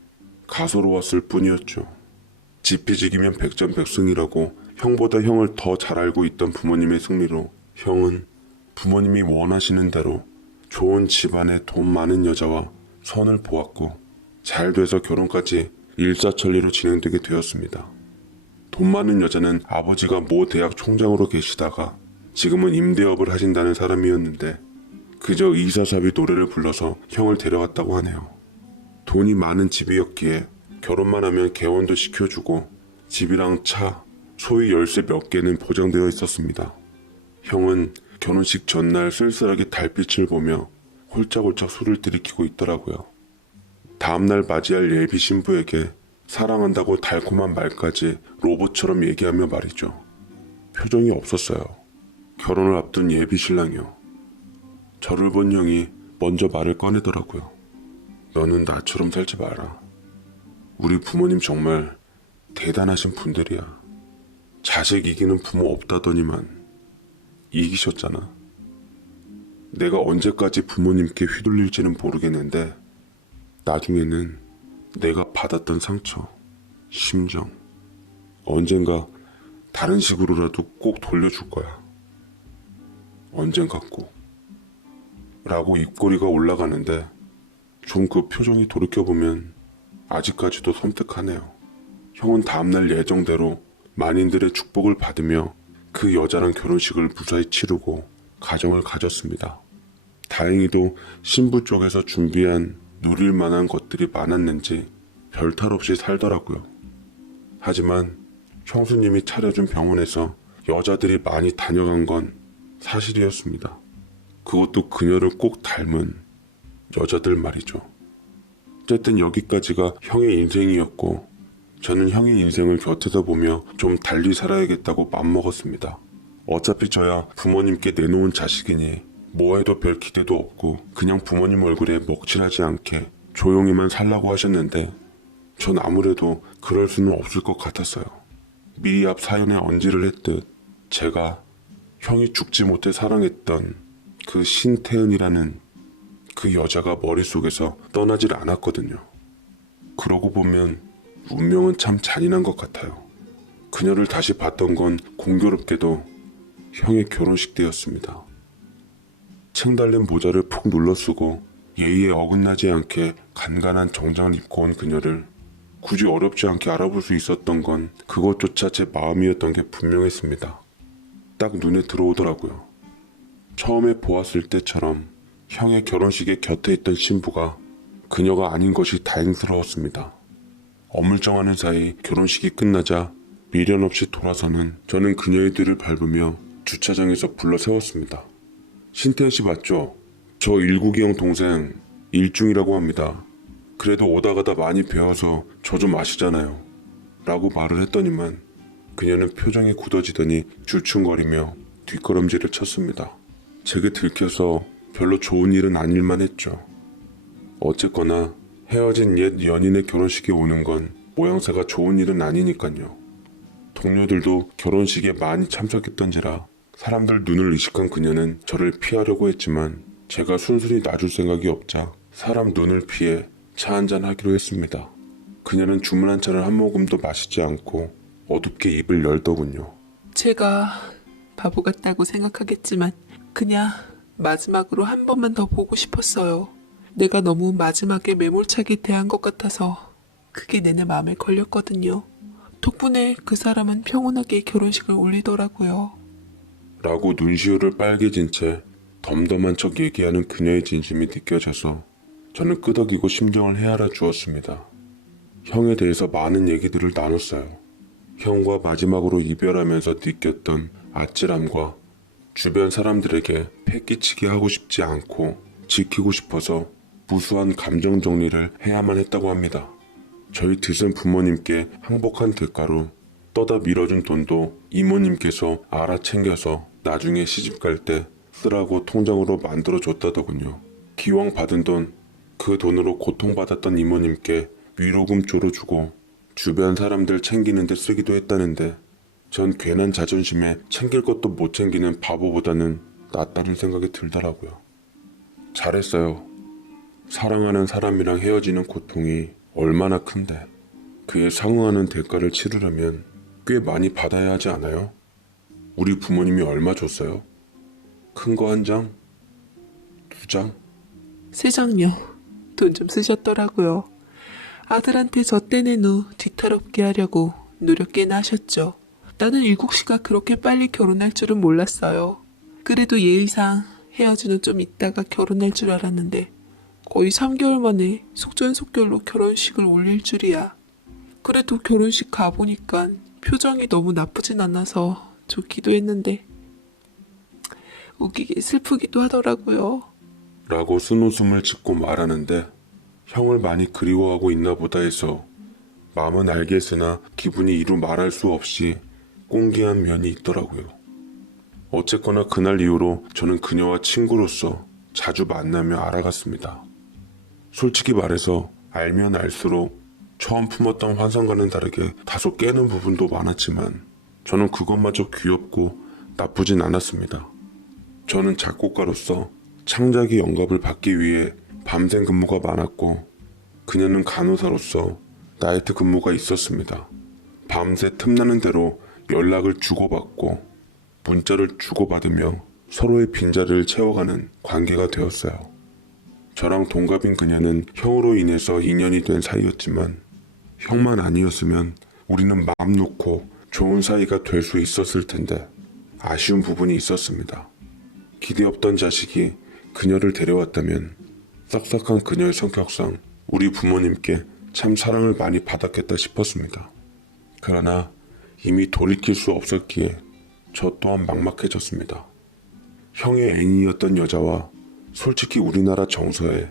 가소로웠을 뿐이었죠. 지피지기면 백전백승이라고 형보다 형을 더 잘 알고 있던 부모님의 승리로 형은 부모님이 원하시는 대로 좋은 집안의 돈 많은 여자와 선을 보았고 잘 돼서 결혼까지 일사천리로 진행되게 되었습니다. 돈 많은 여자는 아버지가 모 대학 총장으로 계시다가 지금은 임대업을 하신다는 사람이었는데 그저 이사사비 노래를 불러서 형을 데려갔다고 하네요. 돈이 많은 집이었기에 결혼만 하면 개원도 시켜주고 집이랑 차, 소위 열쇠 몇 개는 보장되어 있었습니다. 형은 결혼식 전날 쓸쓸하게 달빛을 보며 홀짝홀짝 술을 들이키고 있더라고요. 다음날 맞이할 예비 신부에게 사랑한다고 달콤한 말까지 로봇처럼 얘기하며 말이죠. 표정이 없었어요. 결혼을 앞둔 예비 신랑이요. 저를 본 형이 먼저 말을 꺼내더라고요. 너는 나처럼 살지 마라. 우리 부모님 정말 대단하신 분들이야. 자식 이기는 부모 없다더니만 이기셨잖아. 내가 언제까지 부모님께 휘둘릴지는 모르겠는데 나중에는 내가 받았던 상처, 심정 언젠가 다른 식으로라도 꼭 돌려줄 거야. 언젠가 꼭. 라고 입꼬리가 올라가는데 좀 그 표정이 돌이켜보면 아직까지도 섬뜩하네요. 형은 다음날 예정대로 만인들의 축복을 받으며 그 여자랑 결혼식을 무사히 치르고 가정을 가졌습니다. 다행히도 신부 쪽에서 준비한 누릴 만한 것들이 많았는지 별탈 없이 살더라고요. 하지만 형수님이 차려준 병원에서 여자들이 많이 다녀간 건 사실이었습니다. 그것도 그녀를 꼭 닮은 여자들 말이죠. 어쨌든 여기까지가 형의 인생이었고 저는 형의 인생을 곁에서 보며 좀 달리 살아야겠다고 맘먹었습니다. 어차피 저야 부모님께 내놓은 자식이니 뭐해도 별 기대도 없고 그냥 부모님 얼굴에 먹칠하지 않게 조용히만 살라고 하셨는데 전 아무래도 그럴 수는 없을 것 같았어요. 미리 앞 사연에 언지를 했듯 제가 형이 죽지 못해 사랑했던 그 신태은이라는 그 여자가 머릿속에서 떠나질 않았거든요. 그러고 보면 운명은 참 잔인한 것 같아요. 그녀를 다시 봤던 건 공교롭게도 형의 결혼식 때였습니다. 챙달린 모자를 푹 눌러 쓰고 예의에 어긋나지 않게 간간한 정장을 입고 온 그녀를 굳이 어렵지 않게 알아볼 수 있었던 건 그것조차 제 마음이었던 게 분명했습니다. 딱 눈에 들어오더라고요. 처음에 보았을 때처럼 형의 결혼식에 곁에 있던 신부가 그녀가 아닌 것이 다행스러웠습니다. 어물쩡하는 사이 결혼식이 끝나자 미련 없이 돌아서는 저는 그녀의 뒤를 밟으며 주차장에서 불러 세웠습니다. 신태현 씨 맞죠? 저 일국이 형 동생 일중이라고 합니다. 그래도 오다 가다 많이 배워서 저 좀 아시잖아요. 라고 말을 했더니만 그녀는 표정이 굳어지더니 주춤거리며 뒷걸음질을 쳤습니다. 제게 들켜서 별로 좋은 일은 아닐만 했죠. 어쨌거나 헤어진 옛 연인의 결혼식에 오는 건 모양새가 좋은 일은 아니니까요. 동료들도 결혼식에 많이 참석했던지라 사람들 눈을 의식한 그녀는 저를 피하려고 했지만 제가 순순히 놔줄 생각이 없자 사람 눈을 피해 차 한잔 하기로 했습니다. 그녀는 주문한 차를 한 모금도 마시지 않고 어둡게 입을 열더군요. 제가 바보 같다고 생각하겠지만 그냥 마지막으로 한 번만 더 보고 싶었어요. 내가 너무 마지막에 매몰차게 대한 것 같아서 그게 내내 마음에 걸렸거든요. 덕분에 그 사람은 평온하게 결혼식을 올리더라고요. 라고 눈시울을 빨개진 채 덤덤한 척 얘기하는 그녀의 진심이 느껴져서 저는 끄덕이고 심정을 헤아려 주었습니다. 형에 대해서 많은 얘기들을 나눴어요. 형과 마지막으로 이별하면서 느꼈던 아찔함과 주변 사람들에게 패기치게 하고 싶지 않고 지키고 싶어서 무수한 감정 정리를 해야만 했다고 합니다. 저희 드센 부모님께 항복한 대가로 떠다 밀어준 돈도 이모님께서 알아 챙겨서 나중에 시집갈 때 쓰라고 통장으로 만들어줬다더군요. 기왕 받은 돈, 그 돈으로 고통받았던 이모님께 위로금 쪼르주고 주변 사람들 챙기는 데 쓰기도 했다는데 전 괜한 자존심에 챙길 것도 못 챙기는 바보보다는 낫다는 생각이 들더라고요. 잘했어요. 사랑하는 사람이랑 헤어지는 고통이 얼마나 큰데 그에 상응하는 대가를 치르려면 꽤 많이 받아야 하지 않아요? 우리 부모님이 얼마 줬어요? 큰 거 한 장? 2장? 3장요. 돈 좀 쓰셨더라고요. 아들한테 젖대 낸 후 뒤탈없게 하려고 노력 꽤나 하셨죠. 나는 일국 씨가 그렇게 빨리 결혼할 줄은 몰랐어요. 그래도 예의상 헤어진 후 좀 있다가 결혼할 줄 알았는데 거의 3개월 만에 속전속결로 결혼식을 올릴 줄이야. 그래도 결혼식 가보니까 표정이 너무 나쁘진 않아서 좋기도 했는데 웃기게 슬프기도 하더라고요. 라고 쓴웃음을 짓고 말하는데 형을 많이 그리워하고 있나 보다 해서 마음은 알겠으나 기분이 이루 말할 수 없이 꽁기한 면이 있더라고요. 어쨌거나 그날 이후로 저는 그녀와 친구로서 자주 만나며 알아갔습니다. 솔직히 말해서 알면 알수록 처음 품었던 환상과는 다르게 다소 깨는 부분도 많았지만 저는 그것마저 귀엽고 나쁘진 않았습니다. 저는 작곡가로서 창작의 영감을 받기 위해 밤샘 근무가 많았고 그녀는 간호사로서 나이트 근무가 있었습니다. 밤새 틈나는 대로 연락을 주고받고 문자를 주고받으며 서로의 빈자리를 채워가는 관계가 되었어요. 저랑 동갑인 그녀는 형으로 인해서 인연이 된 사이였지만 형만 아니었으면 우리는 마음 놓고 좋은 사이가 될 수 있었을 텐데 아쉬운 부분이 있었습니다. 기대 없던 자식이 그녀를 데려왔다면 싹싹한 그녀의 성격상 우리 부모님께 참 사랑을 많이 받았겠다 싶었습니다. 그러나 이미 돌이킬 수 없었기에 저 또한 막막해졌습니다. 형의 애인이었던 여자와 솔직히 우리나라 정서에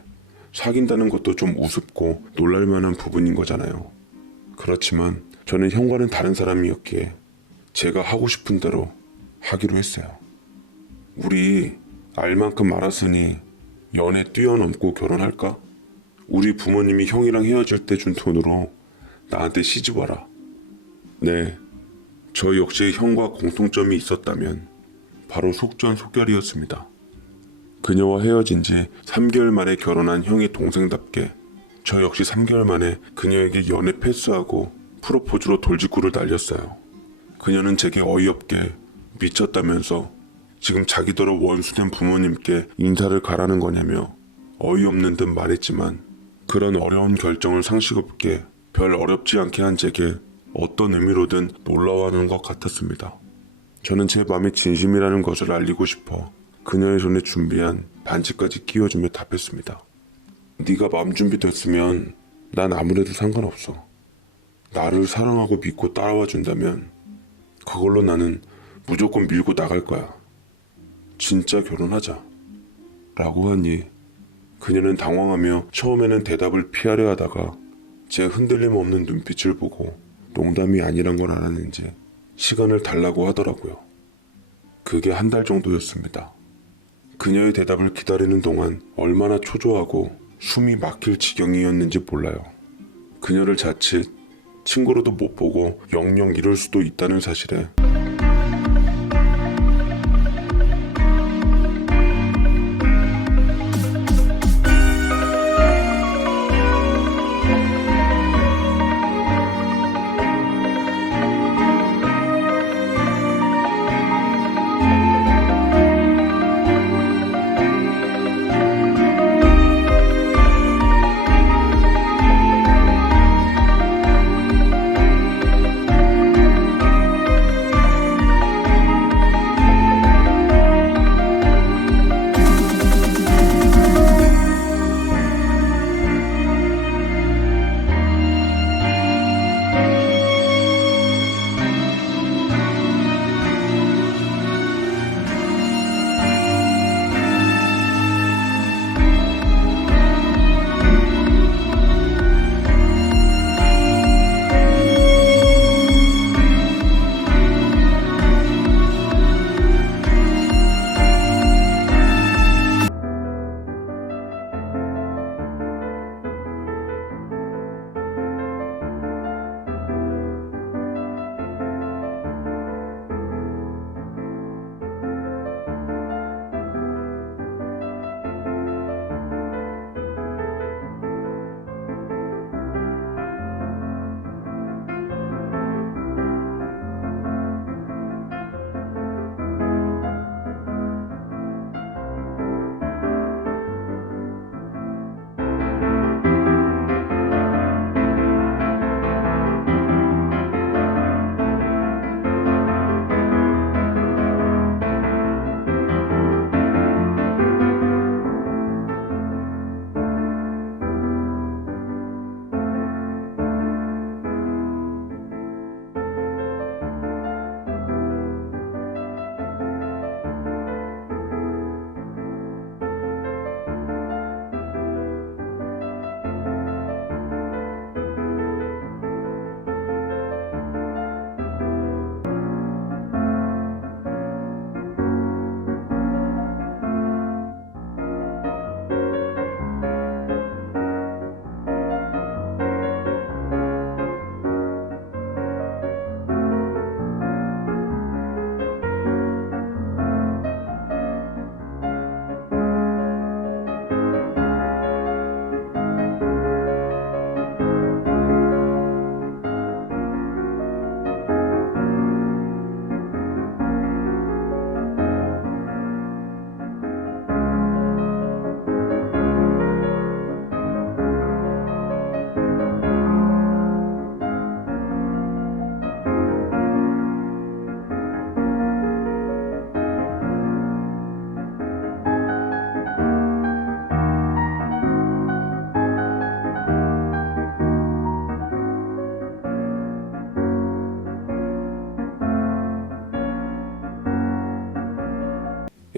사귄다는 것도 좀 우습고 놀랄만한 부분인 거잖아요. 그렇지만 저는 형과는 다른 사람이었기에 제가 하고 싶은 대로 하기로 했어요. 우리 알 만큼 알았으니 연애 뛰어넘고 결혼할까? 우리 부모님이 형이랑 헤어질 때 준 돈으로 나한테 시집 와라. 네, 저 역시 형과 공통점이 있었다면 바로 속전속결이었습니다. 그녀와 헤어진 지 3개월 만에 결혼한 형의 동생답게 저 역시 3개월 만에 그녀에게 연애 패스하고 프로포즈로 돌직구를 날렸어요. 그녀는 제게 어이없게 미쳤다면서 지금 자기더러 원수된 부모님께 인사를 가라는 거냐며 어이없는 듯 말했지만 그런 어려운 결정을 상식 없게 별 어렵지 않게 한 제게 어떤 의미로든 놀라워하는 것 같았습니다. 저는 제 마음이 진심이라는 것을 알리고 싶어 그녀의 손에 준비한 반지까지 끼워주며 답했습니다. 네가 마음 준비됐으면 난 아무래도 상관없어. 나를 사랑하고 믿고 따라와 준다면 그걸로 나는 무조건 밀고 나갈 거야. 진짜 결혼하자. 라고 하니 그녀는 당황하며 처음에는 대답을 피하려 하다가 제 흔들림 없는 눈빛을 보고 농담이 아니란 걸 알았는지 시간을 달라고 하더라고요. 그게 한 달 정도였습니다. 그녀의 대답을 기다리는 동안 얼마나 초조하고 숨이 막힐 지경이었는지 몰라요. 그녀를 자칫 친구로도 못 보고 영영 잃을 수도 있다는 사실에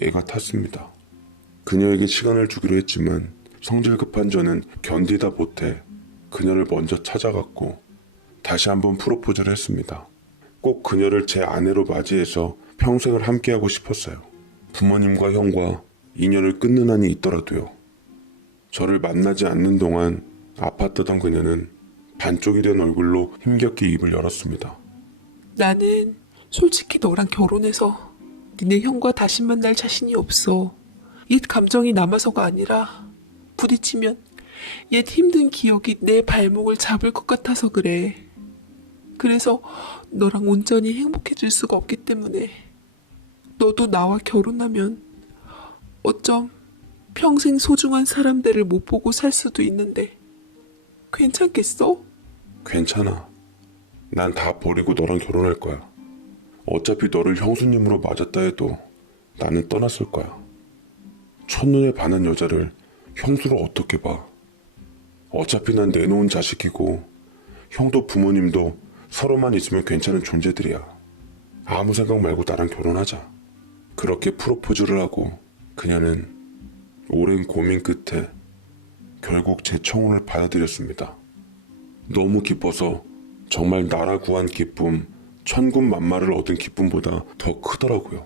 애가 탔습니다. 그녀에게 시간을 주기로 했지만 성질 급한 저는 견디다 못해 그녀를 먼저 찾아갔고 다시 한번 프로포즈를 했습니다. 꼭 그녀를 제 아내로 맞이해서 평생을 함께하고 싶었어요. 부모님과 형과 인연을 끊는 한이 있더라도요. 저를 만나지 않는 동안 아팠던 그녀는 반쪽이 된 얼굴로 힘겹게 입을 열었습니다. 나는 솔직히 너랑 결혼해서 니네 형과 다시 만날 자신이 없어. 옛 감정이 남아서가 아니라 부딪히면 옛 힘든 기억이 내 발목을 잡을 것 같아서 그래. 그래서 너랑 온전히 행복해질 수가 없기 때문에 너도 나와 결혼하면 어쩜 평생 소중한 사람들을 못 보고 살 수도 있는데 괜찮겠어? 괜찮아. 난 다 버리고 너랑 결혼할 거야. 어차피 너를 형수님으로 맞았다 해도 나는 떠났을 거야. 첫눈에 반한 여자를 형수로 어떻게 봐? 어차피 난 내놓은 자식이고 형도 부모님도 서로만 있으면 괜찮은 존재들이야. 아무 생각 말고 나랑 결혼하자. 그렇게 프로포즈를 하고 그녀는 오랜 고민 끝에 결국 제 청혼을 받아들였습니다. 너무 기뻐서 정말 나라 구한 기쁨, 천군만마를 얻은 기쁨보다 더 크더라고요.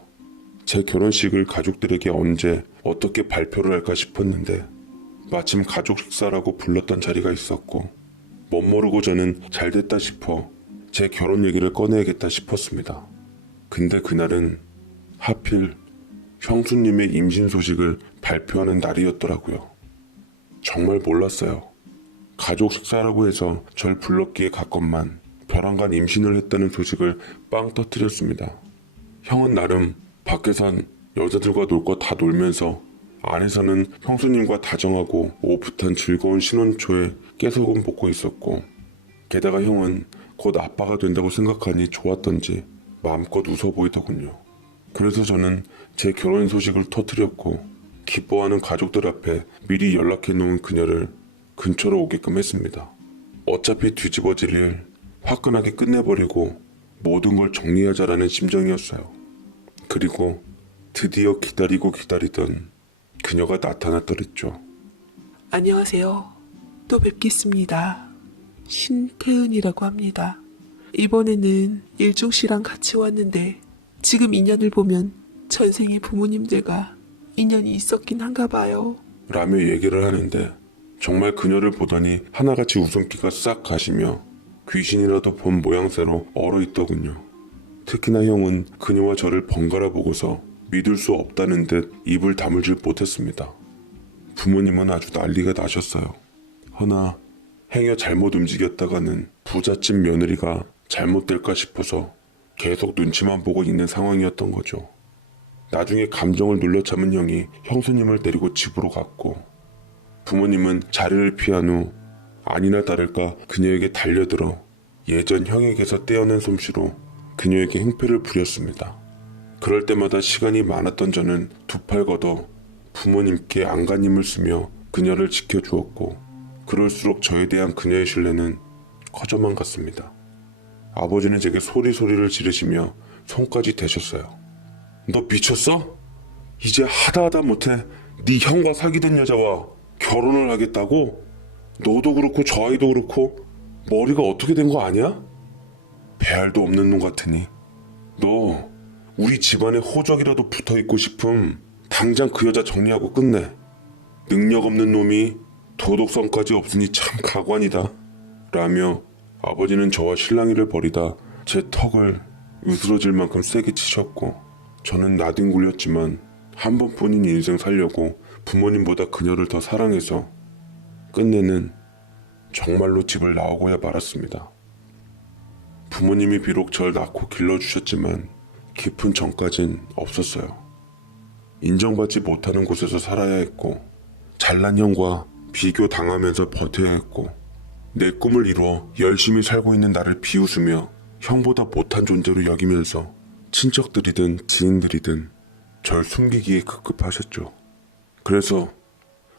제 결혼식을 가족들에게 언제 어떻게 발표를 할까 싶었는데 마침 가족 식사라고 불렀던 자리가 있었고 멋모르고 저는 잘됐다 싶어 제 결혼 얘기를 꺼내야겠다 싶었습니다. 근데 그날은 하필 형수님의 임신 소식을 발표하는 날이었더라고요. 정말 몰랐어요. 가족 식사라고 해서 절 불렀기에 갔건만 벼랑간 임신을 했다는 소식을 빵 터뜨렸습니다. 형은 나름 밖에선 여자들과 놀 거 다 놀면서 안에서는 형수님과 다정하고 오붓한 즐거운 신혼초에 깨소금 볶고 있었고 게다가 형은 곧 아빠가 된다고 생각하니 좋았던지 마음껏 웃어 보이더군요. 그래서 저는 제 결혼 소식을 터뜨렸고 기뻐하는 가족들 앞에 미리 연락해 놓은 그녀를 근처로 오게끔 했습니다. 어차피 뒤집어질 일 화끈하게 끝내버리고 모든 걸 정리하자라는 심정이었어요. 그리고 드디어 기다리고 기다리던 그녀가 나타났더랬죠. 안녕하세요. 또 뵙겠습니다. 신태은이라고 합니다. 이번에는 일중 씨랑 같이 왔는데 지금 인연을 보면 전생에 부모님들과 인연이 있었긴 한가 봐요. 라며 얘기를 하는데 정말 그녀를 보더니 하나같이 웃음기가 싹 가시며 귀신이라도 본 모양새로 얼어있더군요. 특히나 형은 그녀와 저를 번갈아 보고서 믿을 수 없다는 듯 입을 다물질 못했습니다. 부모님은 아주 난리가 나셨어요. 허나 행여 잘못 움직였다가는 부잣집 며느리가 잘못될까 싶어서 계속 눈치만 보고 있는 상황이었던 거죠. 나중에 감정을 눌러 참은 형이 형수님을 데리고 집으로 갔고 부모님은 자리를 피한 후 아니나 다를까 그녀에게 달려들어 예전 형에게서 떼어낸 솜씨로 그녀에게 행패를 부렸습니다. 그럴 때마다 시간이 많았던 저는 두 팔 걷어 부모님께 안간힘을 쓰며 그녀를 지켜주었고 그럴수록 저에 대한 그녀의 신뢰는 커져만 갔습니다. 아버지는 제게 소리소리를 지르시며 손까지 대셨어요. 너 미쳤어? 이제 하다 못해 네 형과 사귀던 여자와 결혼을 하겠다고? 너도 그렇고 저 아이도 그렇고 머리가 어떻게 된 거 아니야? 배알도 없는 놈 같으니 너 우리 집안에 호적이라도 붙어있고 싶음 당장 그 여자 정리하고 끝내. 능력 없는 놈이 도덕성까지 없으니 참 가관이다 라며 아버지는 저와 실랑이를 벌이다 제 턱을 으스러질 만큼 세게 치셨고 저는 나뒹굴렸지만 한 번뿐인 인생 살려고 부모님보다 그녀를 더 사랑해서 끝내는 정말로 집을 나오고야 말았습니다. 부모님이 비록 절 낳고 길러주셨지만 깊은 정까진 없었어요. 인정받지 못하는 곳에서 살아야 했고 잘난 형과 비교당하면서 버텨야 했고 내 꿈을 이루어 열심히 살고 있는 나를 비웃으며 형보다 못한 존재로 여기면서 친척들이든 지인들이든 절 숨기기에 급급하셨죠. 그래서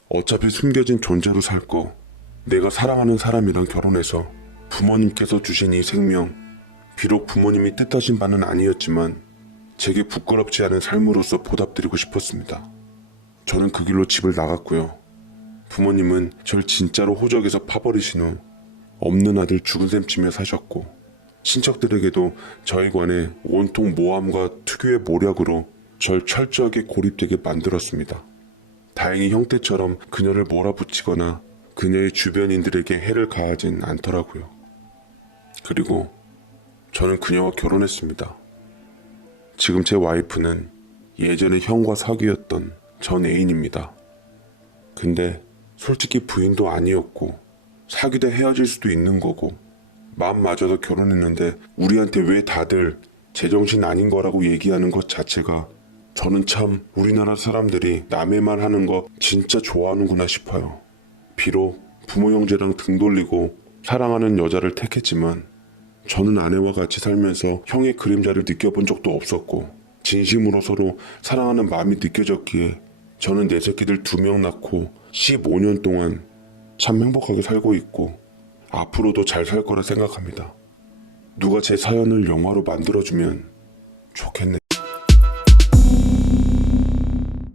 어차피 숨겨진 존재로 살 거 내가 사랑하는 사람이랑 결혼해서 부모님께서 주신 이 생명 비록 부모님이 뜻하신 바는 아니었지만 제게 부끄럽지 않은 삶으로서 보답드리고 싶었습니다. 저는 그 길로 집을 나갔고요. 부모님은 절 진짜로 호적에서 파버리신 후 없는 아들 죽은 셈 치며 사셨고, 친척들에게도 저에 관해 온통 모함과 특유의 모략으로 절 철저하게 고립되게 만들었습니다. 다행히 형태처럼 그녀를 몰아붙이거나 그녀의 주변인들에게 해를 가하진 않더라고요. 그리고 저는 그녀와 결혼했습니다. 지금 제 와이프는 예전에 형과 사귀었던 전 애인입니다. 근데 솔직히 부인도 아니었고 사귀다 헤어질 수도 있는 거고 마음 맞아서 결혼했는데 우리한테 왜 다들 제정신 아닌 거라고 얘기하는 것 자체가 저는 참 우리나라 사람들이 남의 말 하는 거 진짜 좋아하는구나 싶어요. 비록 부모 형제랑 등 돌리고 사랑하는 여자를 택했지만 저는 아내와 같이 살면서 형의 그림자를 느껴본 적도 없었고 진심으로 서로 사랑하는 마음이 느껴졌기에 저는 내 새끼들 2명 낳고 15년 동안 참 행복하게 살고 있고 앞으로도 잘 살 거라 생각합니다. 누가 제 사연을 영화로 만들어주면 좋겠네요.